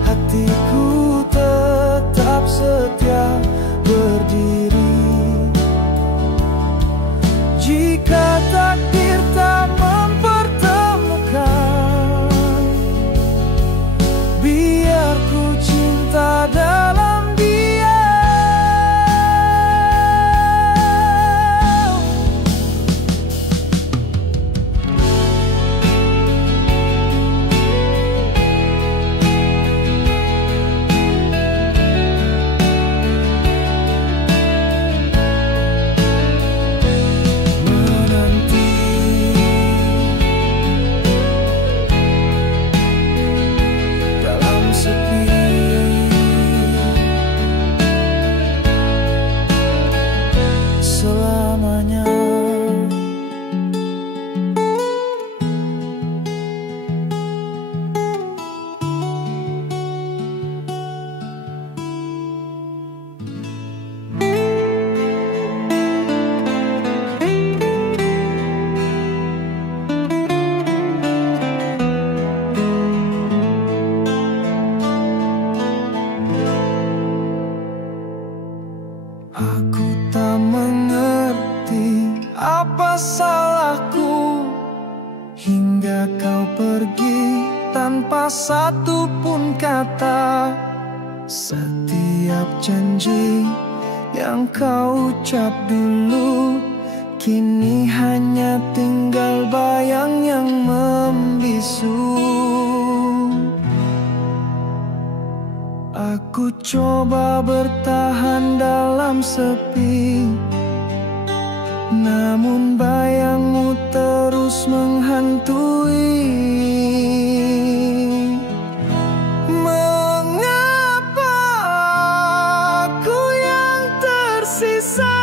hatiku tetap setia berdiri. Jika takdir tak mempertemukan, biar ku cinta dalam diam. Menanti dalam sepi, selamanya. Aku tak mengerti apa salahku hingga kau pergi tanpa satu pun kata. Setiap janji yang kau ucap dulu, kini hanya tinggal bayang yang membisu. Aku coba bertahan dalam sepi, namun bayangmu terus menghantui. Mengapa aku yang tersisa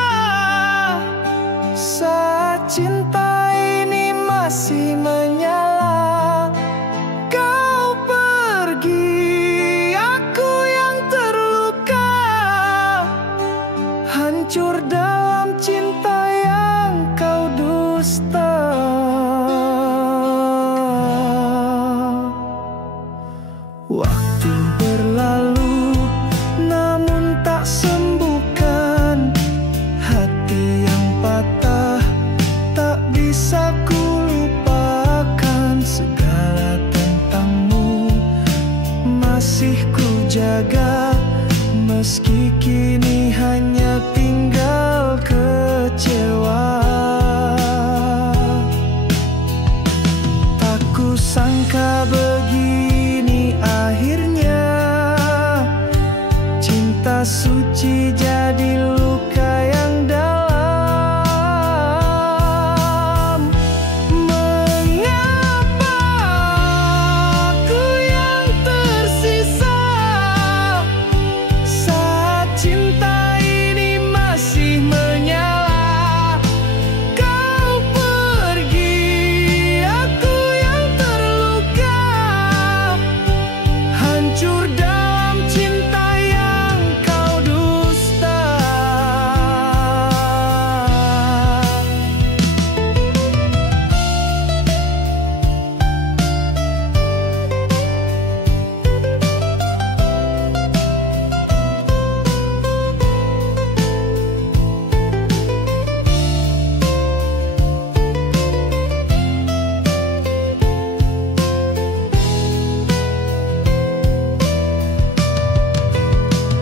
saat cinta ini masih menyala? Kau pergi, aku yang terluka, hancur dalam cinta yang kau dusta. Waktu berlalu, namun tak sembuhkan hati yang patah. Tak bisa ku lupakan segala tentangmu, masih ku jaga, meski kini hanya tinggal kecewa. Tak kusangka begini akhirnya, cinta suci jadi luka yang dalam. Mengapa aku yang tersisa saat cinta ini masih menyala? Kau pergi, aku yang terluka, hancur dalam cinta yang kau dusta.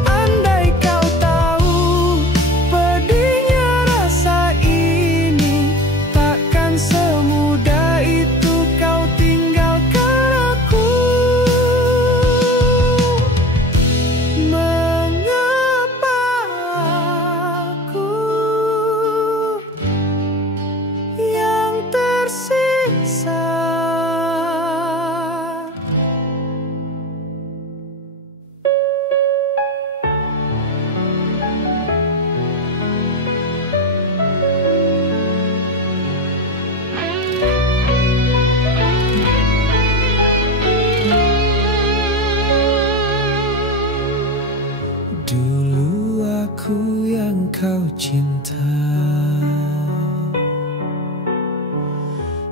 Andai kau tahu pedihnya rasa ini, takkan semudah itu kau tinggalkan aku. Mengapa aku yang tersisa? Dulu aku yang kau cinta,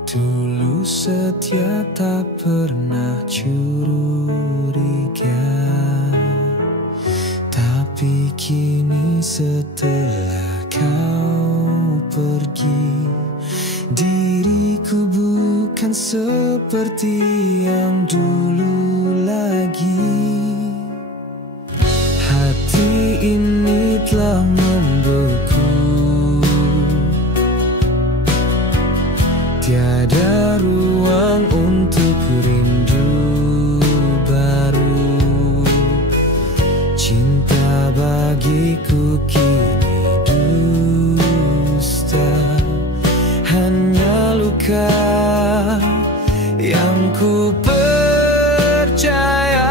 tulus setia tak pernah curiga. Tapi kini setelah kau pergi, diriku bukan seperti yang dulu lagi. Hati ini telah membeku, tiada ruang untuk rindu baru. Cinta bagiku kini dusta, hanya luka yang ku percaya.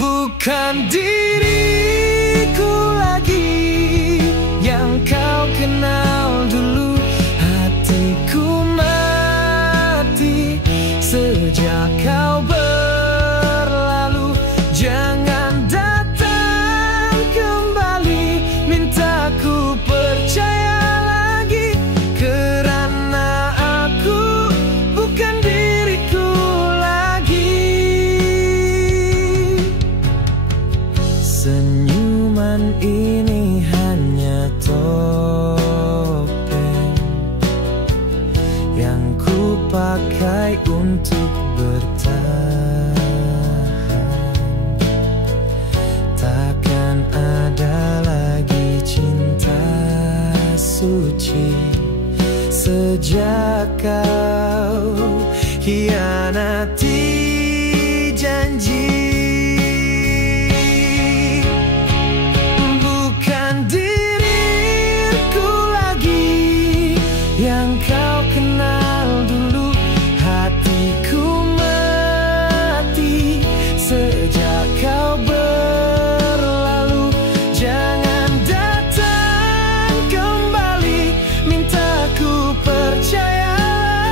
Bukan diriku lagi yang kau kenal dulu, hatiku mati sejak kau berlalu. Jangan datang kembali, minta ku percaya lagi, kerana aku suci sejak kau hianati janji. Bukan diriku lagi yang kau kenal dulu, hatiku mati sejak kau berlalu. Jangan datang kembali, minta ku percaya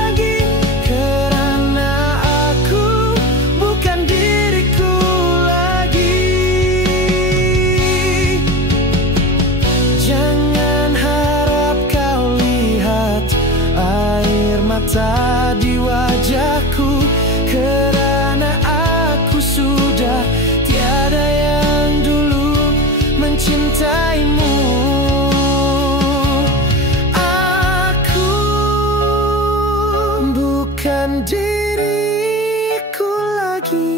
lagi, karena aku bukan diriku lagi. Jangan harap kau lihat air mata di wajahku, karena aku sudah tiada yang dulu mencintaimu. Aku bukan diriku lagi.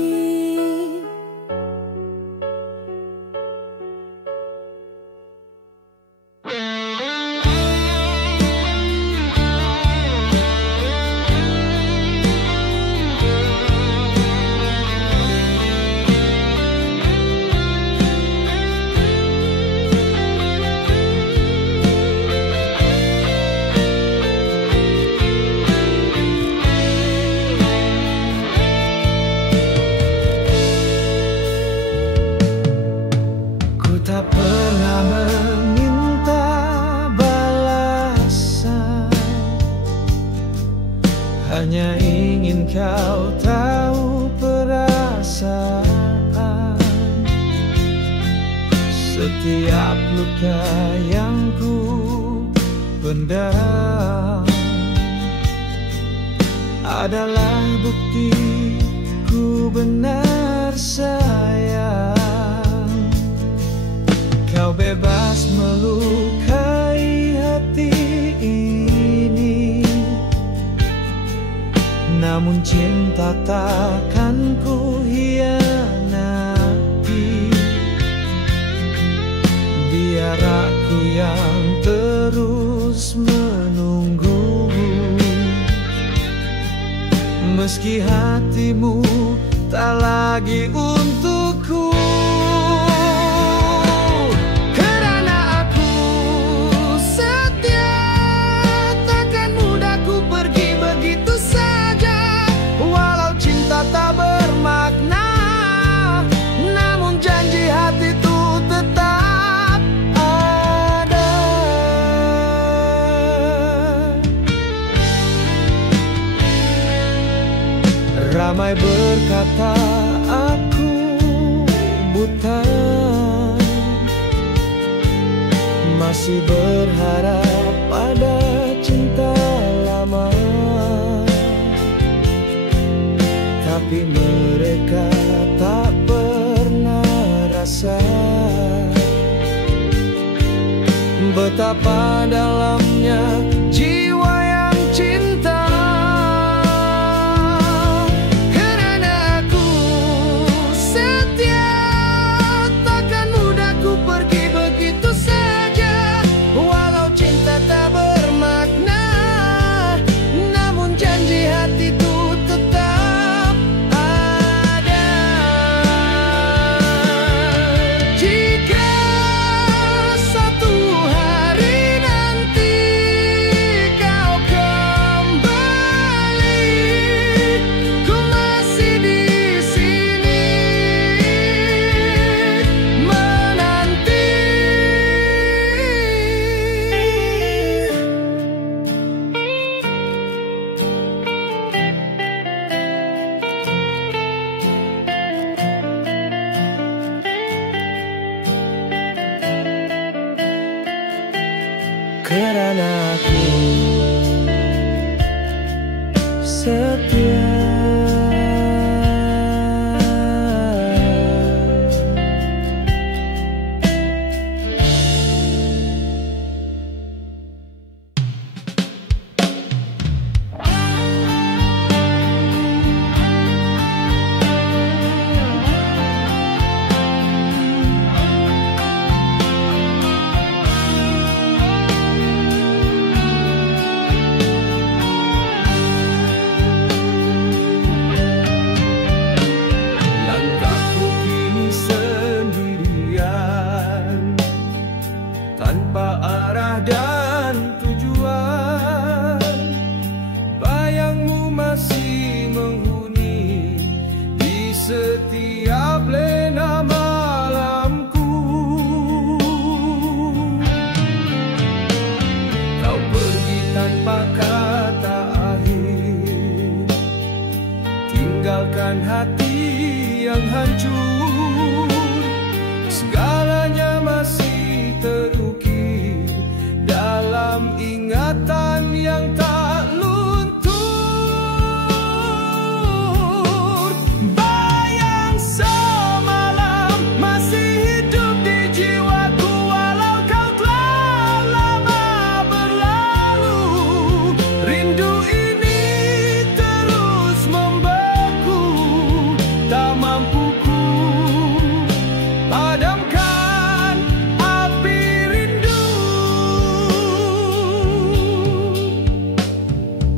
Ku tak pernah meminta balasan, hanya ingin kau tahu perasaan. Setiap luka yang ku pendam adalah bukti ku benar sayang. Kau bebas melukai hati ini, namun cinta takkan ku hianati. Biar aku yang terus menunggu, meski hatimu tak lagi untukku. Karena aku setia, takkan mudah ku pergi begitu saja. Walau cinta tak bermakna, namun janji hati itu tetap ada. Ramai berkata aku buta, masih berharap pada cinta lama, tapi mereka tak pernah rasa betapa dalamnya jiwa yang cinta. Karena aku setia, takkan mudah ku pergi begitu saja. Walau cinta tak bermakna, namun janji hati itu tetap ada. Jika satu hari nanti kau kembali, ku masih di sini menanti. Karena aku setia. tanpa arah dan tujuan. Bayangmu masih menghuni di setiap lena malamku. Kau pergi tanpa kata akhir, tinggalkan hati yang hancur. Segalanya masih terukir dalam ingatan yang tak luntur. Bayang semalam masih hidup di jiwaku, walau kau telah lama berlalu. Rindu ini terus membeku, tak mampu ku padamkan api rindu.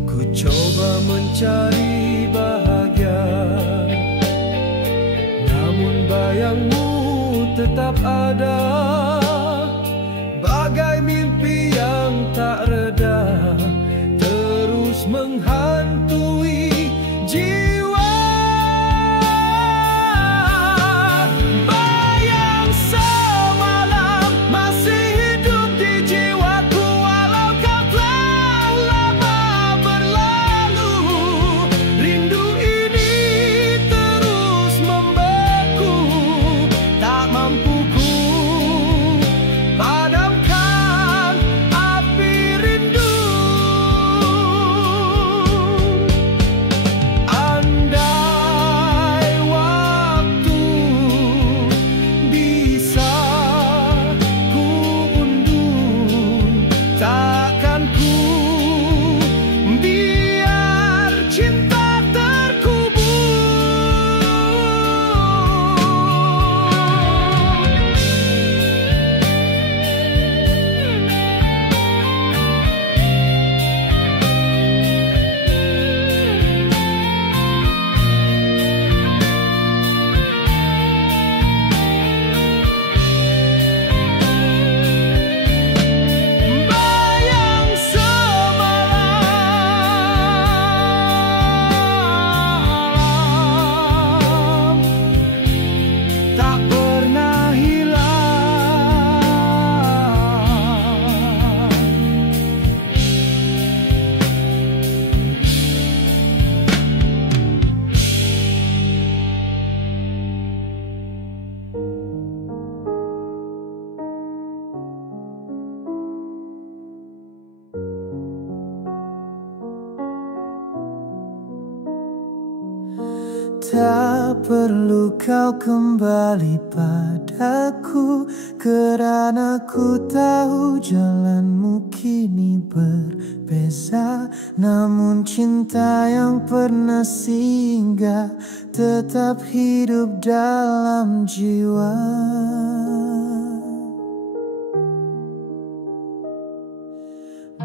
Ku coba mencari bahagia, namun bayangmu tetap ada, bagai mimpi yang tak reda, terus menghantui jiwa. Bayang semalam masih hidup di jiwaku, walau kau telah lama berlalu. Rindu ini terus membeku, tak mampu ku padamkan api rindu. Andai waktu bisa ku undur, takkan ku biar cinta terkubur. Bayang semalam tak pernah hilang. Tak perlu kau kembali padaku, kerana ku tahu jalanmu kini berbeza. Namun cinta yang pernah singgah tetap hidup dalam jiwa.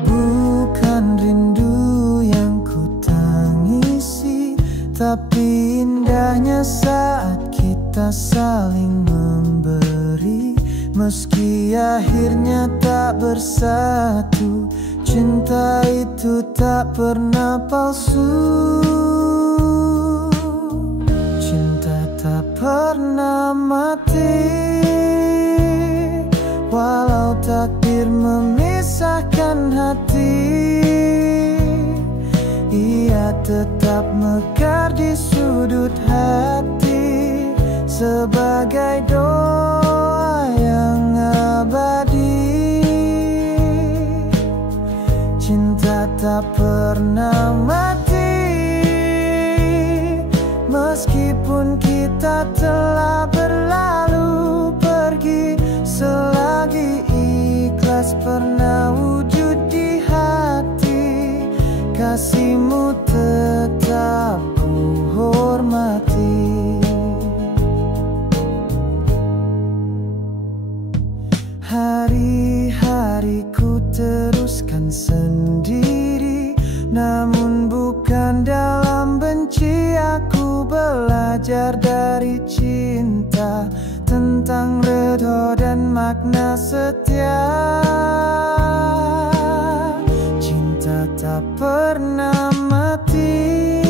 Bukan rindu yang ku tangisi, tapi indahnya saat kita saling memberi. Meski akhirnya tak bersatu, cinta itu tak pernah palsu. Cinta tak pernah mati, walau takdir memisahkan hati. Ia tetap mekar di sudut hati, sebagai doa yang abadi. Cinta tak pernah mati, meskipun kita telah berlalu pergi. Selagi ikhlas pernah wujud di hati, kasihmu tetap ku hormati. Hari-hariku teruskan sendiri, namun bukan dalam benci. Aku belajar dari cinta tentang redha dan makna setia. Cinta tak pernah mati,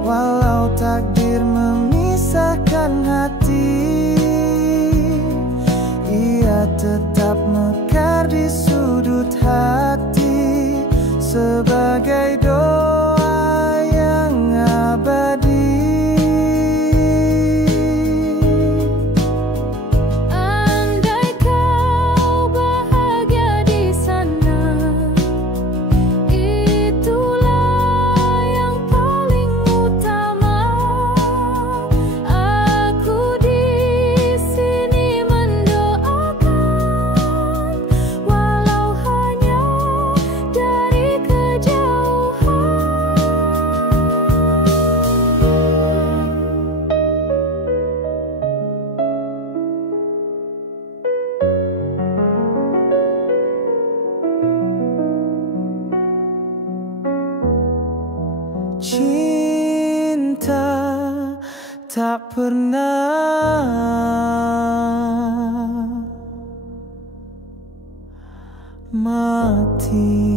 walau takdir memisahkan hati. Ia tetap mekar di sudut hati sebagai doa yang abadi. Cinta tak pernah mati.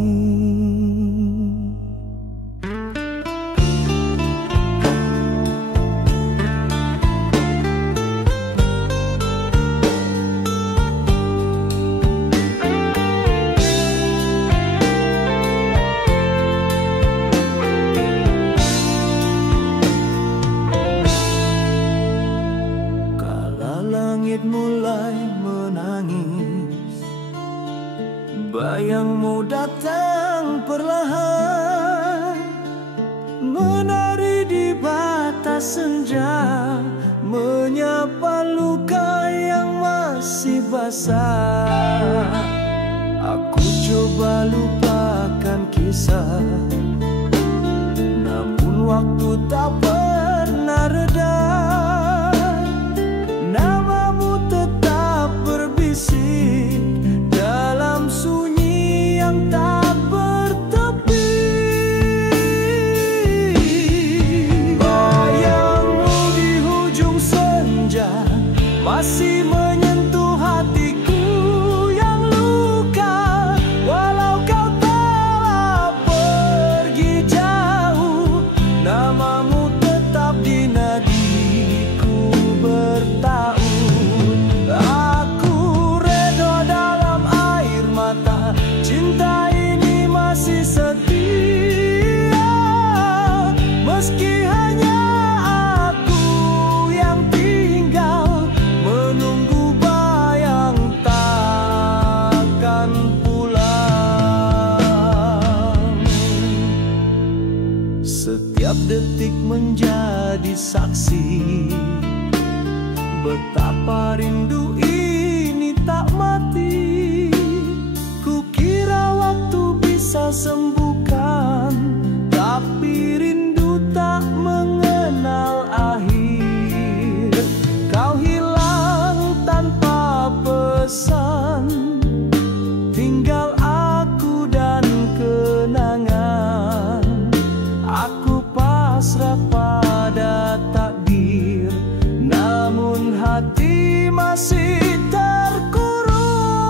Mulai menangis, bayangmu datang perlahan, menari di batas senja, menyapa luka yang masih basah. Aku coba lupakan kisah, namun waktu tak pernah reda. Dalam sunyi yang tak bertepi, bayangmu di hujung senja masih menyentuh hatiku yang luka. Walau kau telah pergi jauh, namamu tetap di nadiku bertaut. Cinta ini masih setia, meski hanya aku yang tinggal menunggu bayang takkan pulang. Setiap detik menjadi saksi betapa rindu ini tak mati. Bisa sembuhkan, tapi rindu tak mengenal akhir. Kau hilang tanpa pesan, tinggal aku dan kenangan. Aku pasrah pada takdir, namun hati masih terkurung.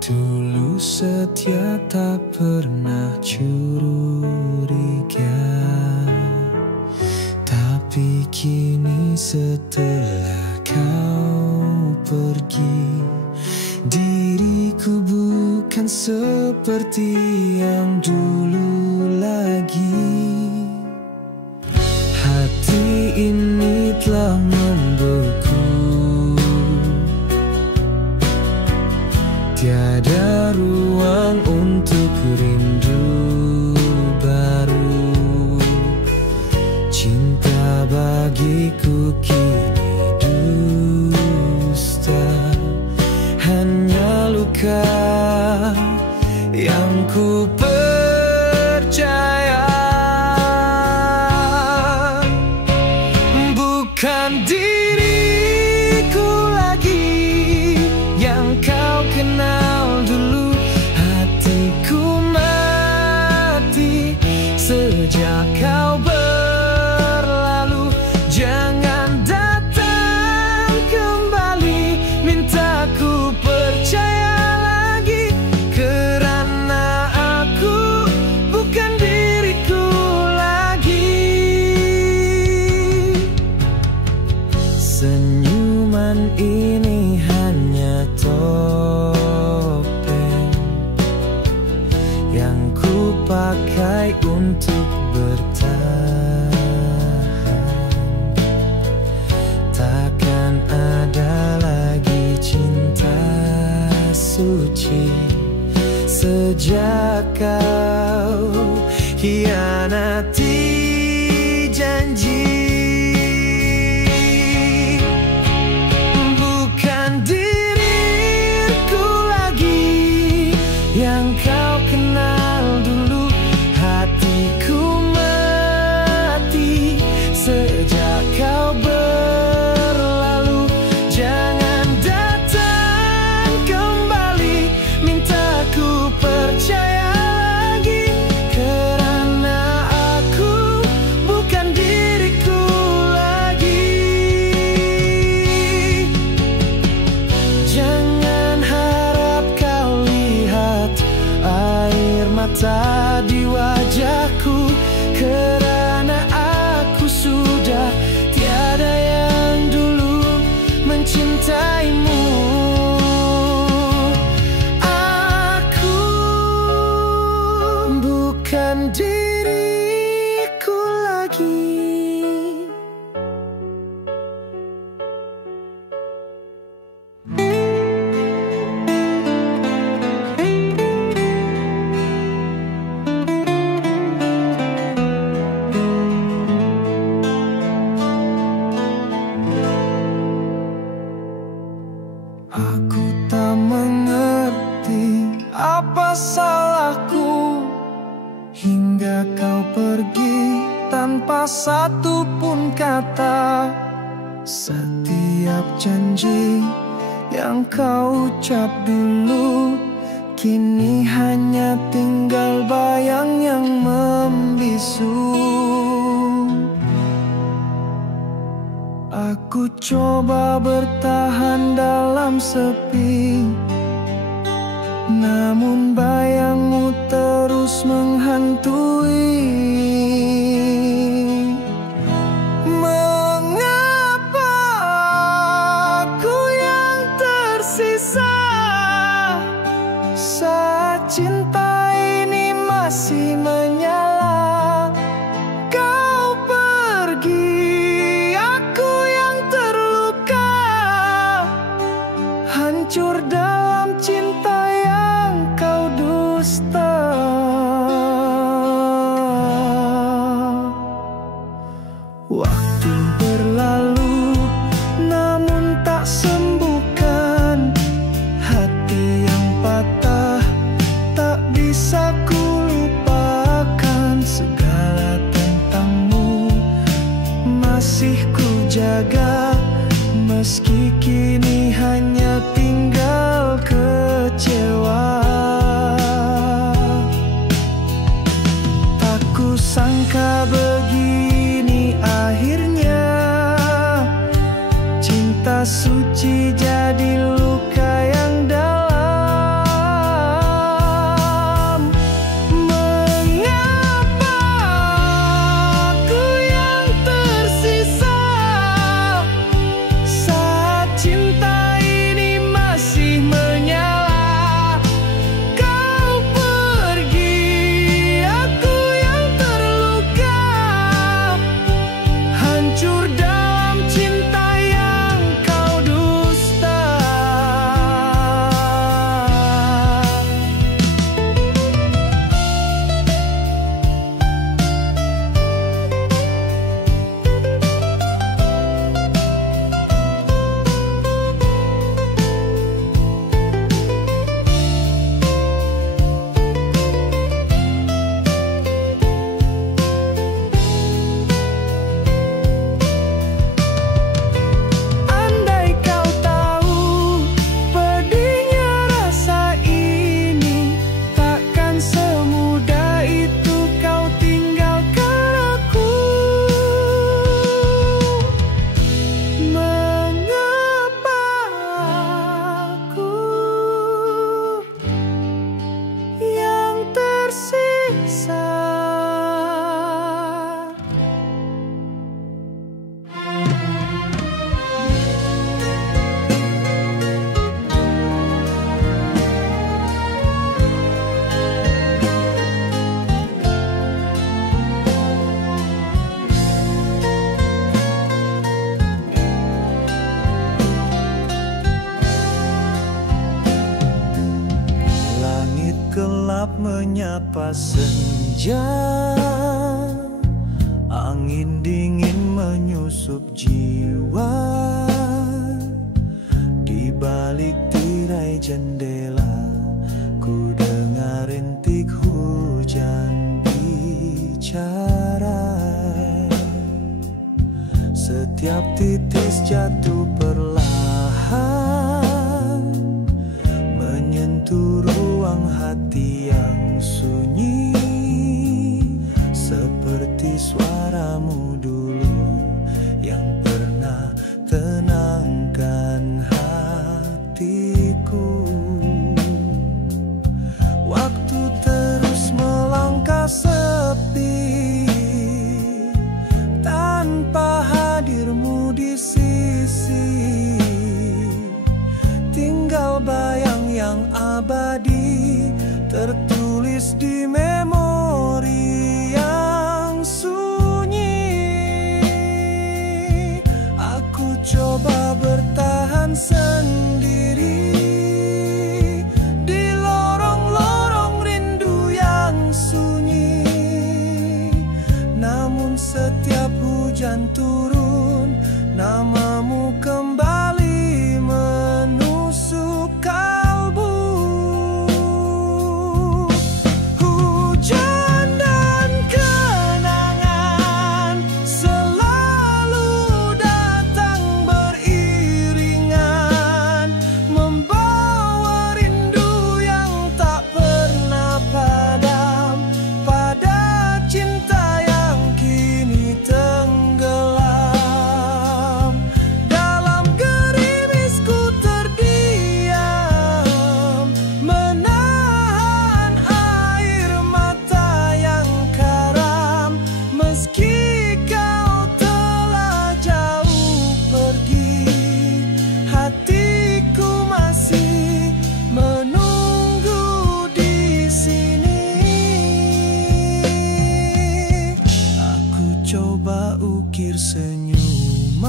Dulu setia tak pernah curiga, tapi kini setelah kau pergi, diriku bukan seperti yang dulu lagi. Hati ini telah membeku, tiada ruang untuk rindu baru. Cinta bagiku kini dusta, hanya luka yang ku percaya. Bukan diriku lagi yang kau kenal dulu. Hatiku mati sejak kau berlalu. Jangan datang kembali, minta ku percaya lagi, kerana aku bukan diriku lagi. Senyuman ini hanya topeng yang ku pakai untuk bertahan. Takkan ada lagi cinta suci sejak kau hianati janji. Bukan diriku lagi yang kau kenal dulu. Hatiku mati sejak kau berlalu. Jangan datang kembali, minta ku percaya lagi, kerana aku bukan diriku lagi. Jangan harap kau lihat air mata di wajahku, kerana aku sudah tiada yang dulu mencintaimu. Aku bukan diriku lagi. Aku tak mengerti apa salahku, hingga kau pergi tanpa satu pun kata. Setiap janji yang kau ucap dulu, kini hanya tinggal bayang yang membisu. Aku coba bertahan dalam sepi, namun bayangmu terus menghantui. Mengapa aku yang tersisa saat cinta ini masih menyala? Kau pergi, aku yang terluka, hancur dalam cinta yang kau dusta. Waktu berlalu, namun tak sembuhkan hati yang patah. Tak bisa ku lupakan segala tentangmu, masih ku jaga meski kini hanya tinggal gelap menyapa senja, angin dingin menyusup jiwa. Di balik tirai jendela ku dengar rintik hujan bicara. Setiap titis jatuh perlahan, menyentuh ruang hati yang sunyi. Seperti suaramu dulu yang pernah tenangkan hatiku. Waktu terus melangkah sepi, tanpa hadirmu di sisi. Tinggal bayang yang abadi, tertulis di memori yang sunyi. Aku coba bertahan sendiri di lorong-lorong rindu yang sunyi. Namun setiap hujan turun, namamu kembali menusuk kalbu. Hujan dan kenangan selalu datang beriringan, membawa rindu yang tak pernah padam pada cinta yang kini tenggelam. Dalam gerimisku terdiam, menahan air mata yang karam. Meski kau telah jauh pergi, hatiku masih menunggu di sini. Aku coba ukir senyuman,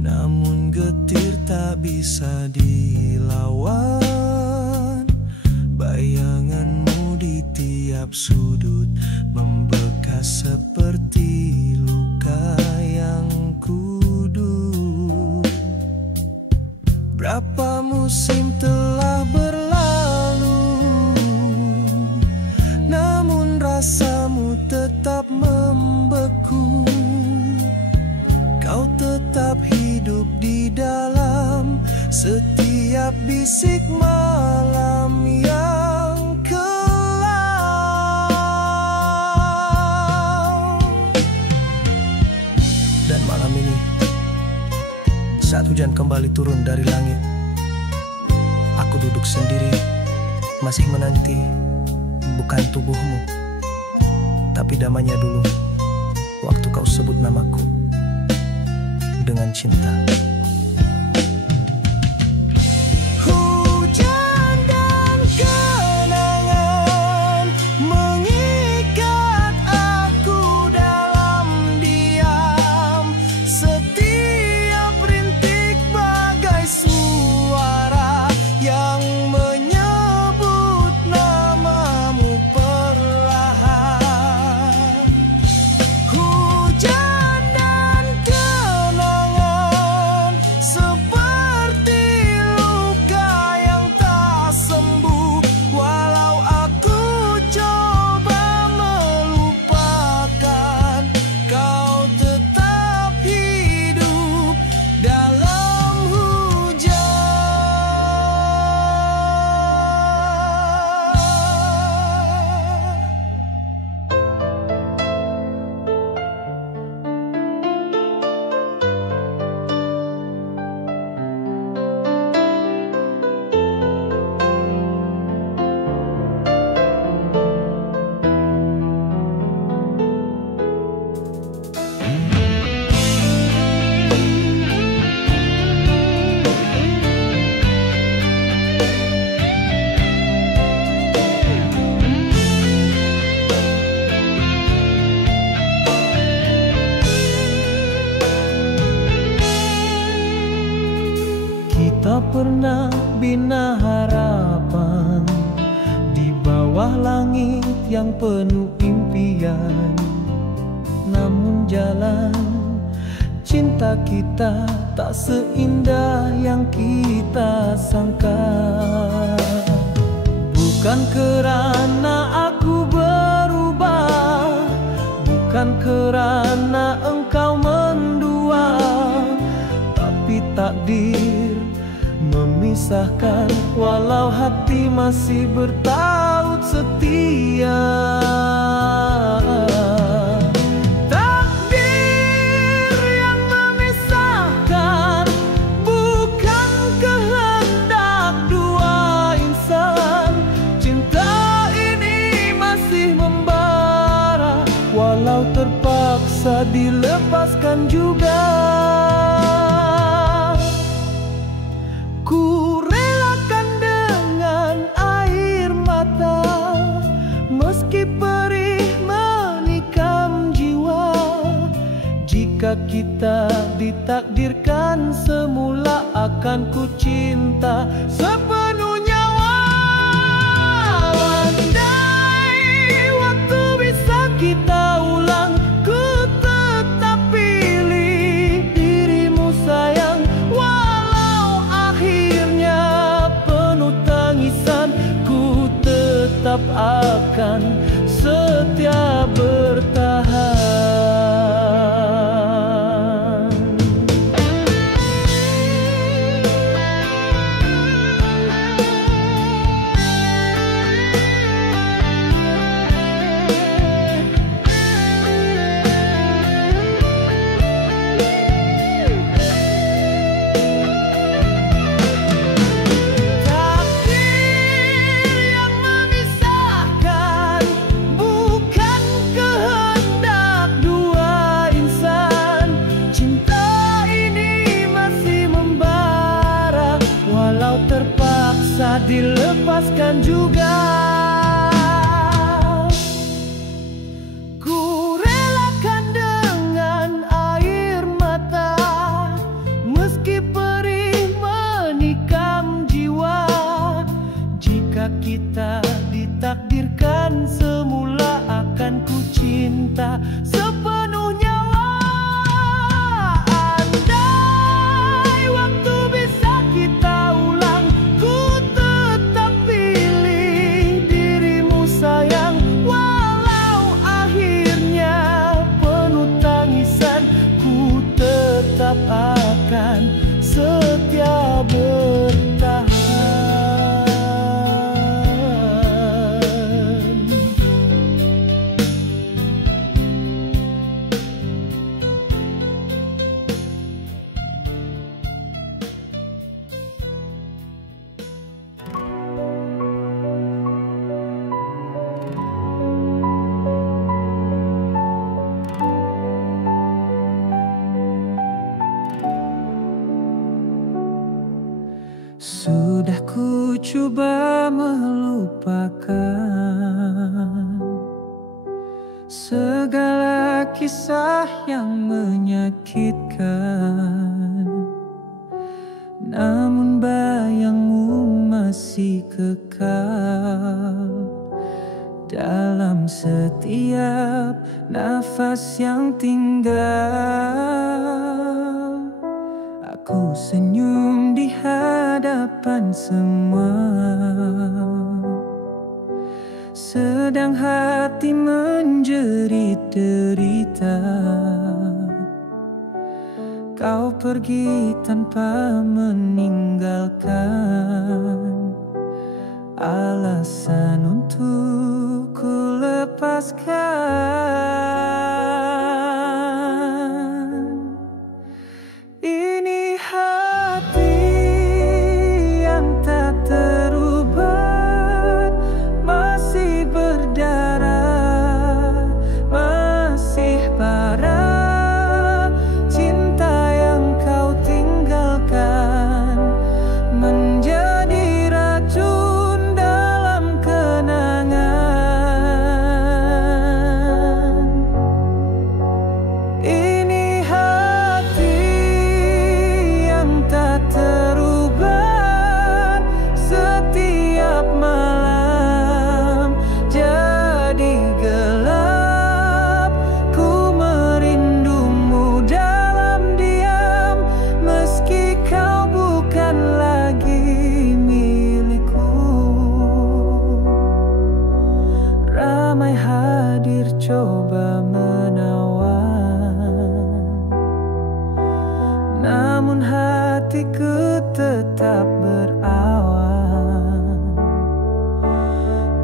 namun getir tak bisa dilawan. Bayanganmu di tiap sudut membekas seperti luka yang kudus. Berapa musim telah berlalu, namun rasamu tetap membeku. Kau tetap hidup di dalam setiap bisik malam yang kelam. Dan malam ini, saat hujan kembali turun dari langit, aku duduk sendiri, masih menanti bukan tubuhmu, tapi damanya dulu waktu kau sebut namaku dengan cinta. Hujan dan kenangan mengikat aku dalam diam. Setiap rintik bagai suara yang menyebut namamu perlahan. Hujan dan kenangan seperti luka yang tak sembuh. Walau aku coba melupakan, kau tetap hidup dalam hujan. Kita pernah bina harapan bawah langit yang penuh impian. Namun jalan cinta kita tak seindah yang kita sangka. Bukan kerana aku berubah, bukan kerana engkau mendua, tapi takdir memisahkan walau hati masih bertaut setia. Takdir yang memisahkan bukan kehendak dua insan. Cinta ini masih membara walau terpaksa dilepaskan juga. Ku relakan dengan air mata, meski perih menikam jiwa. Jika kita ditakdirkan semula, akan ku cinta sepenuh nyawa. Andai waktu bisa kita ulang, ku tetap pilih dirimu sayang. Tetap akan setia bertahan. Dilepaskan juga. Ku relakan dengan air mata, meski perih menikam jiwa. Jika kita ditakdirkan semula, akan ku cinta sepenuh nyawa. Andai waktu bisa kita ulang, tetap akan setia bertahan. Sudah ku coba melupakan segala kisah yang menyakitkan, namun bayangmu masih kekal dalam setiap nafas yang tinggal. Aku senyum di hadapan semua, sedang hati menjerit derita. Kau pergi tanpa meninggalkan alasan untuk ku lepaskan. Ini hati yang tak terubah, masih berdarah, masih parah. Cinta yang kau tinggalkan menjadi racun dalam kenangan. tetap berawan.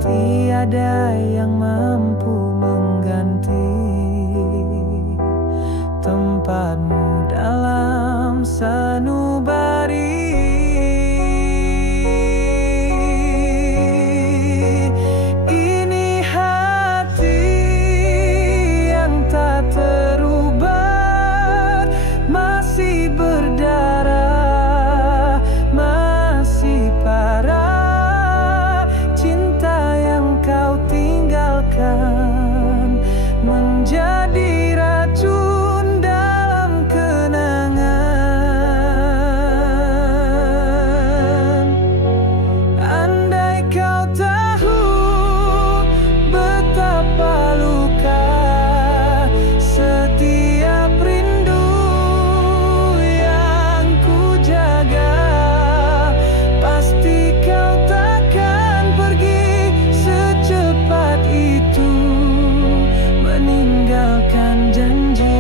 Tiada yang mampu mengganti tempatmu dalam sanubari. Ini hati yang tak terubah, masih berdarah, masih parah. Cinta yang kau tinggalkan menjadi racun dalam kenangan. Andai kau tahu betapa luka setiap rindu yang ku jaga, pasti kau takkan pergi secepat itu meninggalkan janji.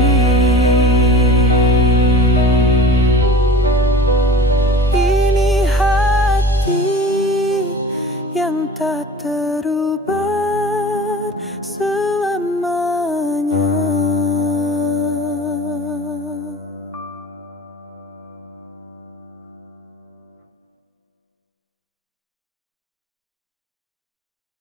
Ini hati yang tak terubah selamanya.